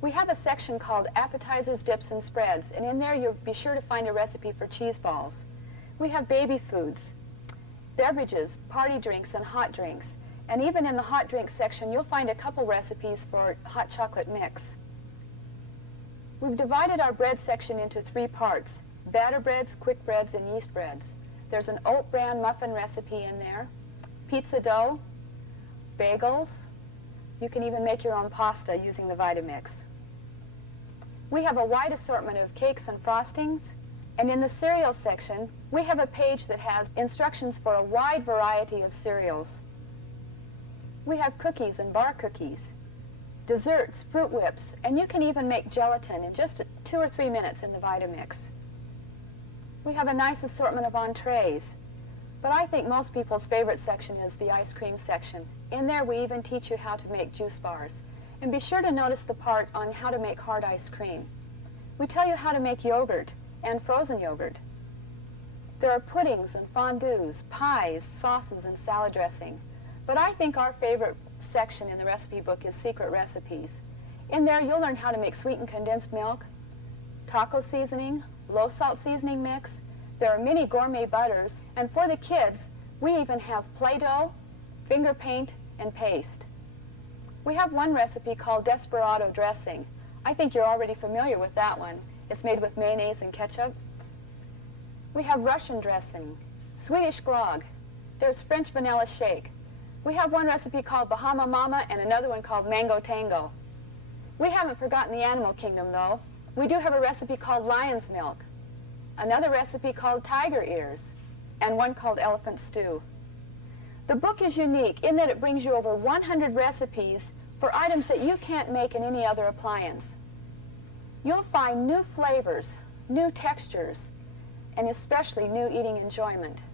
We have a section called Appetizers, Dips, and Spreads, and in there you'll be sure to find a recipe for cheese balls. We have baby foods, beverages, party drinks, and hot drinks. And even in the hot drinks section, you'll find a couple recipes for hot chocolate mix. We've divided our bread section into 3 parts: batter breads, quick breads, and yeast breads. There's an oat bran muffin recipe in there, pizza dough, bagels. You can even make your own pasta using the VitaMix. We have a wide assortment of cakes and frostings. And in the cereal section, we have a page that has instructions for a wide variety of cereals. We have cookies and bar cookies, desserts, fruit whips, and you can even make gelatin in just 2 or 3 minutes in the VitaMix. We have a nice assortment of entrees, but I think most people's favorite section is the ice cream section. In there, we even teach you how to make juice bars. And be sure to notice the part on how to make hard ice cream. We tell you how to make yogurt and frozen yogurt. There are puddings and fondues, pies, sauces, and salad dressing. But I think our favorite section in the recipe book is secret recipes. In there, you'll learn how to make sweetened condensed milk, taco seasoning, low salt seasoning mix. There are many gourmet butters. And for the kids, we even have Play-Doh, finger paint, and paste. We have one recipe called Desperado dressing. I think you're already familiar with that one. It's made with mayonnaise and ketchup. We have Russian dressing, Swedish glögg. There's French vanilla shake. We have one recipe called Bahama Mama and another one called Mango Tango. We haven't forgotten the animal kingdom, though. We do have a recipe called Lion's Milk, another recipe called Tiger Ears, and one called Elephant Stew. The book is unique in that it brings you over 100 recipes for items that you can't make in any other appliance. You'll find new flavors, new textures, and especially new eating enjoyment.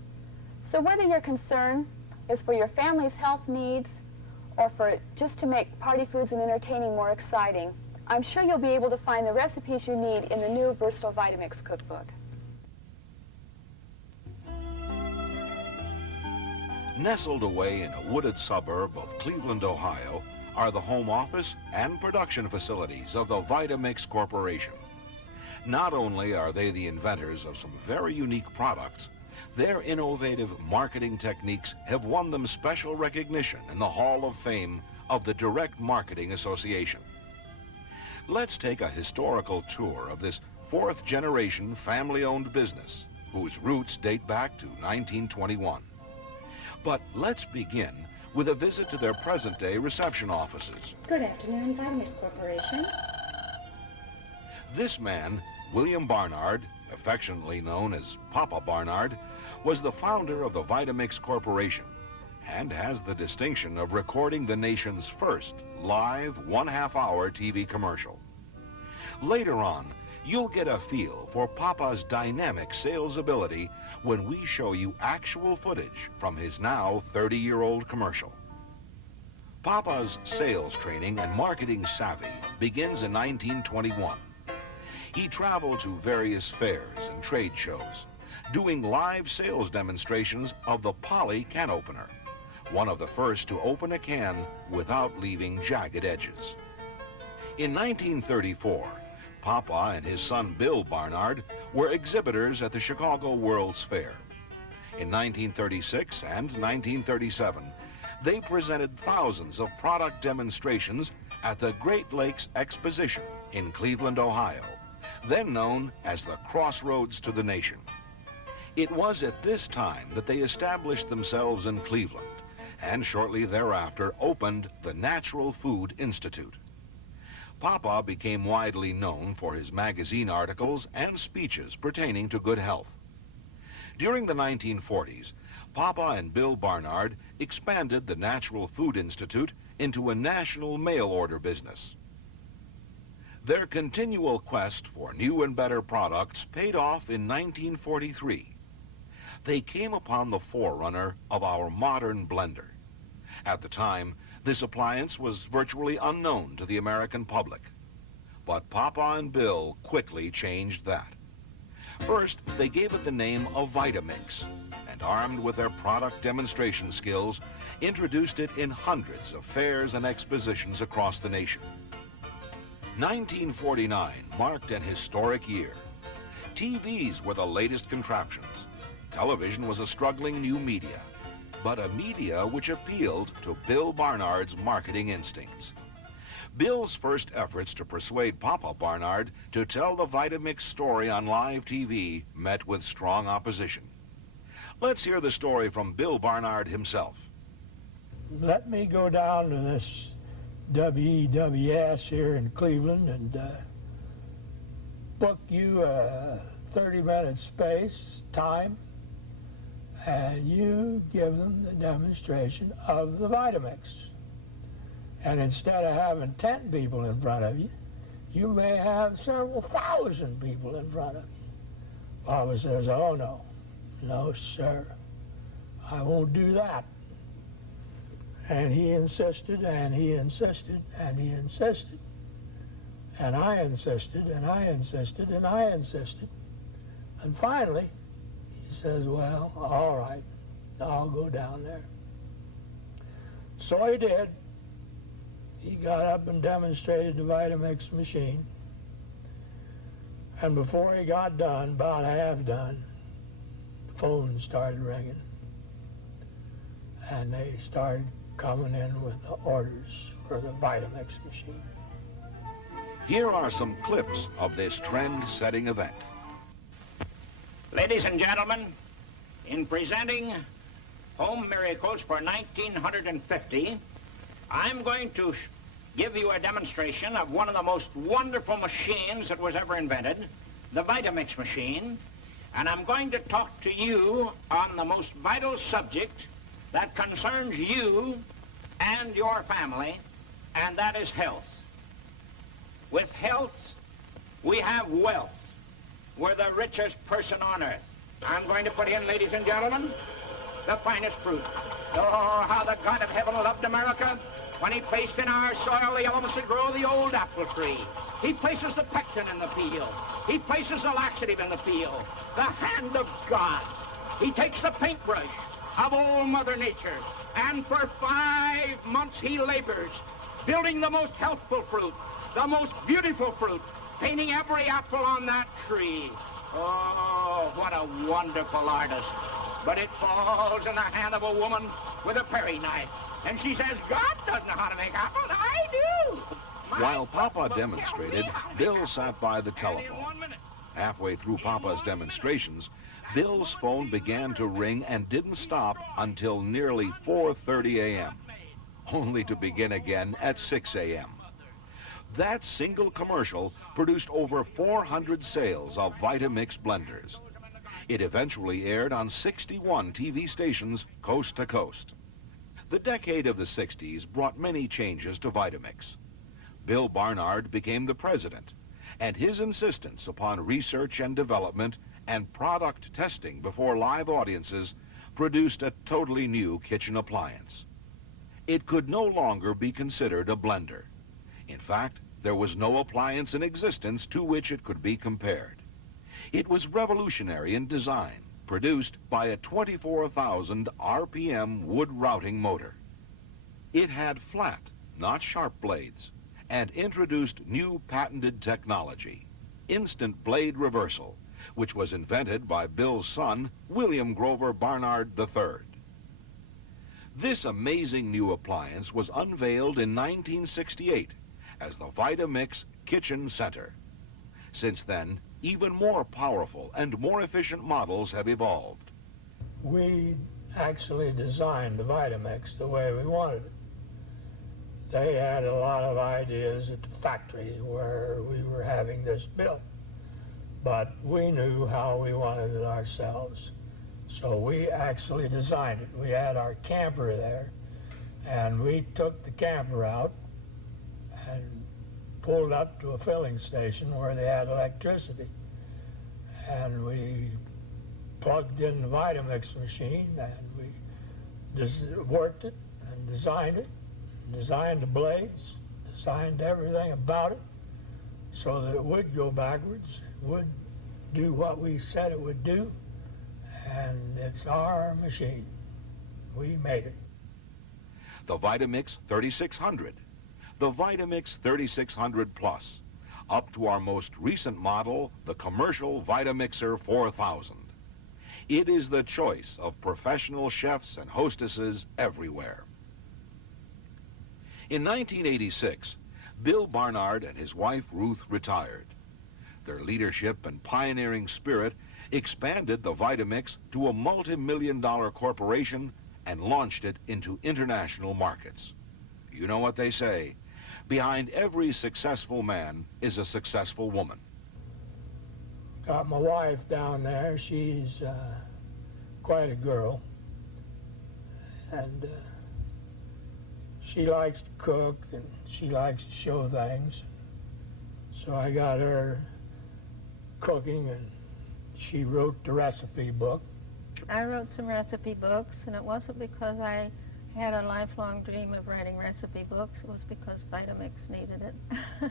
So whether your concern is for your family's health needs or for just to make party foods and entertaining more exciting, I'm sure you'll be able to find the recipes you need in the new versatile VitaMix cookbook. Nestled away in a wooded suburb of Cleveland, Ohio, are the home office and production facilities of the VitaMix Corporation. Not only are they the inventors of some very unique products, their innovative marketing techniques have won them special recognition in the Hall of Fame of the Direct Marketing Association. Let's take a historical tour of this 4th-generation family-owned business, whose roots date back to 1921. But let's begin with a visit to their present-day reception offices. Good afternoon, VitaMix Corporation. This man, William Barnard, affectionately known as Papa Barnard, was the founder of the VitaMix Corporation and has the distinction of recording the nation's first live 1/2-hour TV commercial. Later on, You'll get a feel for Papa's dynamic sales ability when we show you actual footage from his now 30-year-old commercial. Papa's sales training and marketing savvy begins in 1921. He traveled to various fairs and trade shows, doing live sales demonstrations of the Poly can opener, one of the first to open a can without leaving jagged edges. In 1934, Papa and his son Bill Barnard were exhibitors at the Chicago World's Fair. In 1936 and 1937, they presented thousands of product demonstrations at the Great Lakes Exposition in Cleveland, Ohio, then known as the Crossroads to the Nation. It was at this time that they established themselves in Cleveland and shortly thereafter opened the Natural Food Institute. Papa became widely known for his magazine articles and speeches pertaining to good health. During the 1940s, Papa and Bill Barnard expanded the Natural Food Institute into a national mail order business. Their continual quest for new and better products paid off in 1943. They came upon the forerunner of our modern blender. At the time, this appliance was virtually unknown to the American public. But Papa and Bill quickly changed that. First, they gave it the name of VitaMix, and armed with their product demonstration skills, introduced it in hundreds of fairs and expositions across the nation. 1949 marked an historic year. TVs were the latest contraptions. Television was a struggling new media, but a media which appealed to Bill Barnard's marketing instincts. Bill's first efforts to persuade Papa Barnard to tell the VitaMix story on live TV met with strong opposition. Let's hear the story from Bill Barnard himself. Let me go down to this WEWS here in Cleveland and book you a 30-minute space, time, and you give them the demonstration of the VitaMix. And instead of having 10 people in front of you, you may have several thousand people in front of you. Papa says, oh no, no sir, I won't do that. And he insisted, and he insisted, and he insisted. And I insisted, and I insisted, and I insisted. And finally, he says, well, all right, I'll go down there. So he did. He got up and demonstrated the VitaMix machine. And before he got done, about half done, the phone started ringing. And they started coming in with the orders for the VitaMix machine. Here are some clips of this trend-setting event. Ladies and gentlemen, in presenting Home Miracles for 1950, I'm going to give you a demonstration of one of the most wonderful machines that was ever invented, the VitaMix machine, and I'm going to talk to you on the most vital subject that concerns you and your family, and that is health. With health, we have wealth. We're the richest person on earth. I'm going to put in, ladies and gentlemen, the finest fruit. Oh, how the God of heaven loved America when he placed in our soil the elements that grow the old apple tree. He places the pectin in the field. He places the laxative in the field. The hand of God. He takes the paintbrush of old Mother Nature, and for 5 months he labors, building the most healthful fruit, the most beautiful fruit, painting every apple on that tree. Oh, what a wonderful artist. But it falls in the hand of a woman with a paring knife. And she says, God doesn't know how to make apples, I do. While Papa demonstrated, Bill sat by the telephone. Halfway through Papa's demonstrations, Bill's phone began to ring and didn't stop until nearly 4:30 a.m., only to begin again at 6 a.m. That single commercial produced over 400 sales of VitaMix blenders. It eventually aired on 61 TV stations coast to coast. The decade of the 60s brought many changes to VitaMix. Bill Barnard became the president, and his insistence upon research and development and product testing before live audiences produced a totally new kitchen appliance. It could no longer be considered a blender. In fact, there was no appliance in existence to which it could be compared. It was revolutionary in design, produced by a 24,000 RPM wood routing motor. It had flat, not sharp blades, and introduced new patented technology, instant blade reversal, which was invented by Bill's son, William Grover Barnard III. This amazing new appliance was unveiled in 1968 as the VitaMix Kitchen Center. Since then, even more powerful and more efficient models have evolved. We actually designed the VitaMix the way we wanted it. They had a lot of ideas at the factory where we were having this built, but we knew how we wanted it ourselves. So we actually designed it. We had our camper there, and we took the camper out and pulled up to a filling station where they had electricity. And we plugged in the VitaMix machine, and we worked it and designed it, designed the blades, designed everything about it so that it would go backwards, it would do what we said it would do, and it's our machine. We made it. The VitaMix 3600, the VitaMix 3600 Plus, up to our most recent model, the commercial VitaMixer 4000. It is the choice of professional chefs and hostesses everywhere. In 1986, Bill Barnard and his wife Ruth retired. Their leadership and pioneering spirit expanded the VitaMix to a multi-million-dollar corporation and launched it into international markets. You know what they say, behind every successful man is a successful woman. Got my wife down there. She's quite a girl, and she likes to cook and she likes to show things. So I got her cooking, and she wrote the recipe book. I wrote some recipe books, and it wasn't because I had a lifelong dream of writing recipe books. It was because VitaMix needed it.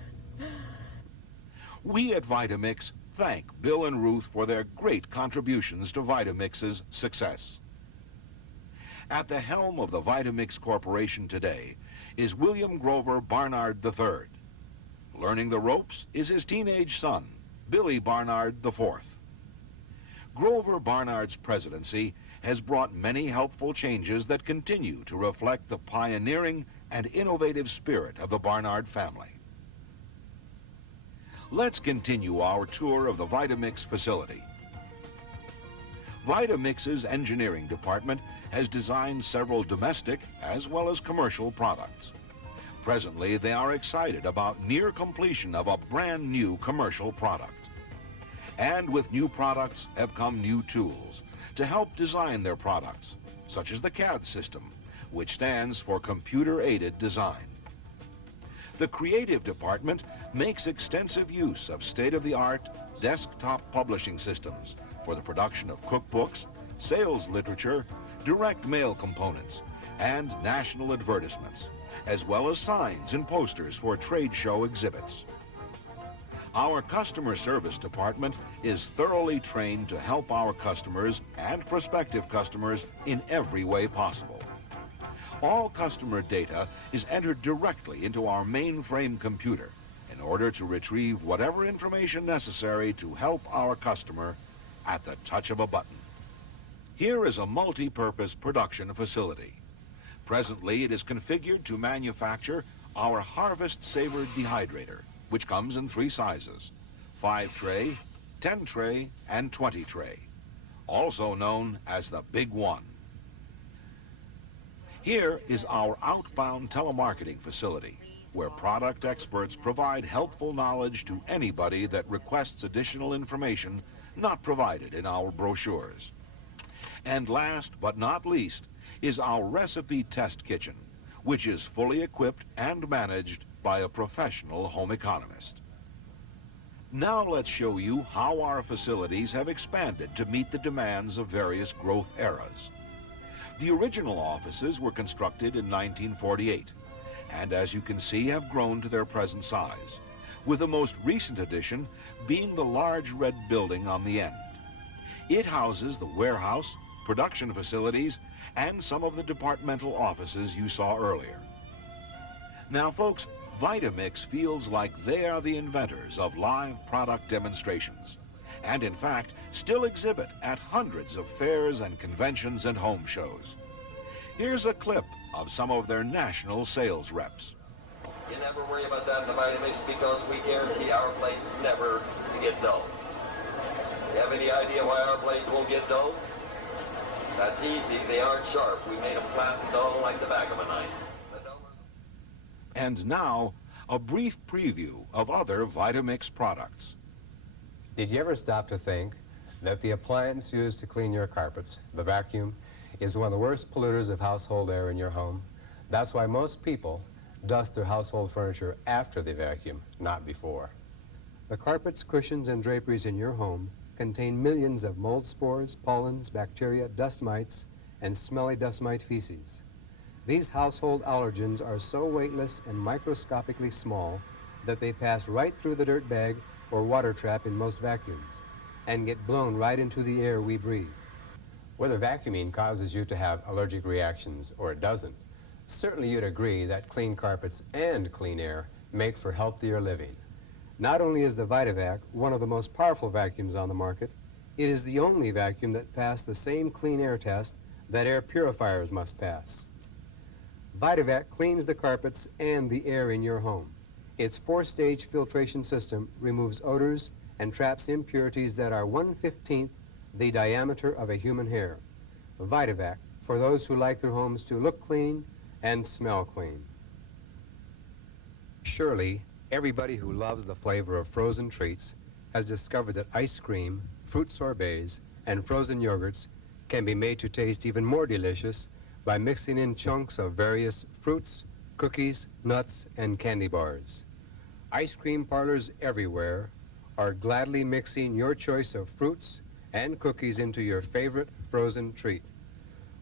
We at VitaMix thank Bill and Ruth for their great contributions to VitaMix's success. At the helm of the VitaMix Corporation today is William Grover Barnard III. Learning the ropes is his teenage son, Billy Barnard IV. Grover Barnard's presidency has brought many helpful changes that continue to reflect the pioneering and innovative spirit of the Barnard family. Let's continue our tour of the VitaMix facility. VitaMix's engineering department has designed several domestic as well as commercial products. Presently, they are excited about near completion of a brand new commercial product. And with new products have come new tools to help design their products, such as the CAD system, which stands for Computer-Aided Design. The creative department makes extensive use of state-of-the-art desktop publishing systems for the production of cookbooks, sales literature, direct mail components, and national advertisements, as well as signs and posters for trade show exhibits. Our customer service department is thoroughly trained to help our customers and prospective customers in every way possible. All customer data is entered directly into our mainframe computer in order to retrieve whatever information necessary to help our customer at the touch of a button. Here is a multi-purpose production facility. Presently, it is configured to manufacture our Harvest Saver dehydrator, which comes in 3 sizes, 5-tray, 10-tray, and 20-tray, also known as the Big One. Here is our outbound telemarketing facility, where product experts provide helpful knowledge to anybody that requests additional information not provided in our brochures. And last but not least is our recipe test kitchen, which is fully equipped and managed by a professional home economist. Now let's show you how our facilities have expanded to meet the demands of various growth eras. The original offices were constructed in 1948, and as you can see, have grown to their present size, with the most recent addition being the large red building on the end. It houses the warehouse, production facilities, and some of the departmental offices you saw earlier. Now, folks, VitaMix feels like they are the inventors of live product demonstrations, and in fact, still exhibit at hundreds of fairs and conventions and home shows. Here's a clip of some of their national sales reps. You never worry about that in the VitaMix because we guarantee our blades never to get dull. You have any idea why our blades won't get dull? That's easy. They aren't sharp. We made them flat and dull like the back of a knife. And now, a brief preview of other VitaMix products. Did you ever stop to think that the appliance used to clean your carpets, the vacuum, is one of the worst polluters of household air in your home? That's why most people dust their household furniture after they vacuum, not before. The carpets, cushions, and draperies in your home contain millions of mold spores, pollens, bacteria, dust mites, and smelly dust mite feces. These household allergens are so weightless and microscopically small that they pass right through the dirt bag or water trap in most vacuums and get blown right into the air we breathe. Whether vacuuming causes you to have allergic reactions or it doesn't, certainly you'd agree that clean carpets and clean air make for healthier living. Not only is the VitaVac one of the most powerful vacuums on the market, it is the only vacuum that passed the same clean air test that air purifiers must pass. VitaVac cleans the carpets and the air in your home. Its four-stage filtration system removes odors and traps impurities that are 1/15 the diameter of a human hair. VitaVac, for those who like their homes to look clean and smell clean. Surely, everybody who loves the flavor of frozen treats has discovered that ice cream, fruit sorbets, and frozen yogurts can be made to taste even more delicious by mixing in chunks of various fruits, cookies, nuts, and candy bars. Ice cream parlors everywhere are gladly mixing your choice of fruits and cookies into your favorite frozen treat.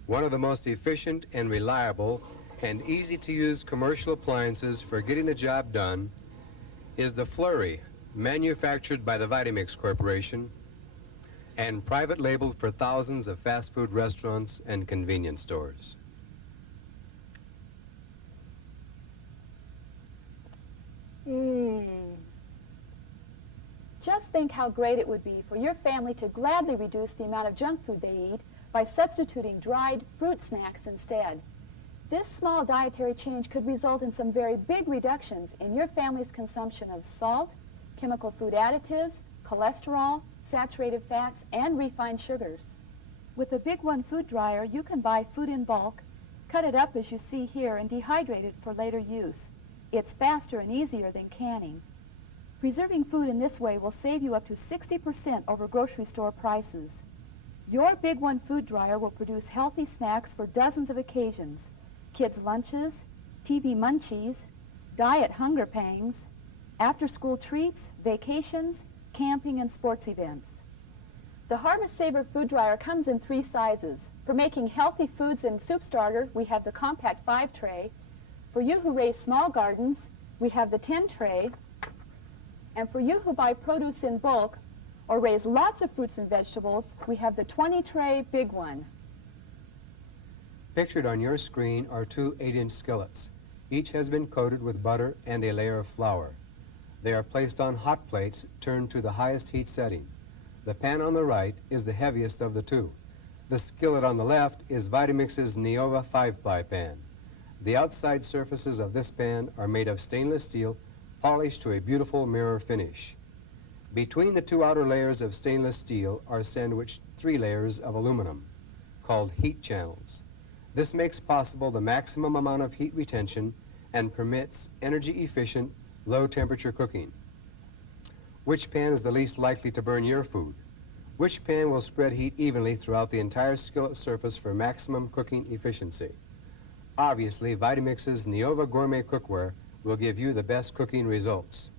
One of the most efficient and reliable and easy-to-use commercial appliances for getting the job done is the Flurry, manufactured by the VitaMix Corporation and private labeled for thousands of fast food restaurants and convenience stores. Just think how great it would be for your family to gladly reduce the amount of junk food they eat by substituting dried fruit snacks instead. This small dietary change could result in some very big reductions in your family's consumption of salt, chemical food additives, cholesterol, saturated fats, and refined sugars. With the Big One food dryer, you can buy food in bulk, cut it up as you see here, and dehydrate it for later use. It's faster and easier than canning. Preserving food in this way will save you up to 60% over grocery store prices. Your Big One food dryer will produce healthy snacks for dozens of occasions: kids' lunches, TV munchies, diet hunger pangs, after-school treats, vacations, camping, and sports events. The Harvest Saver food dryer comes in 3 sizes. For making healthy foods and soup starter, we have the compact 5 tray. For you who raise small gardens, we have the 10 tray. And for you who buy produce in bulk or raise lots of fruits and vegetables, we have the 20 tray Big One. Pictured on your screen are 2 8-inch skillets. Each has been coated with butter and a layer of flour. They are placed on hot plates turned to the highest heat setting. The pan on the right is the heaviest of the 2. The skillet on the left is VitaMix's Neova 5-ply pan. The outside surfaces of this pan are made of stainless steel, polished to a beautiful mirror finish. Between the 2 outer layers of stainless steel are sandwiched 3 layers of aluminum, called heat channels. This makes possible the maximum amount of heat retention and permits energy-efficient, low-temperature cooking. Which pan is the least likely to burn your food? Which pan will spread heat evenly throughout the entire skillet surface for maximum cooking efficiency? Obviously, VitaMix's Neova Gourmet Cookware will give you the best cooking results.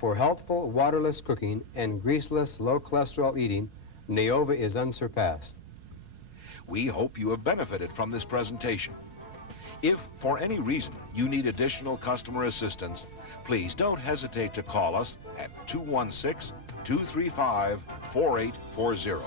For healthful, waterless cooking and greaseless, low-cholesterol eating, Neova is unsurpassed. We hope you have benefited from this presentation. If, for any reason, you need additional customer assistance, please don't hesitate to call us at 216-235-4840.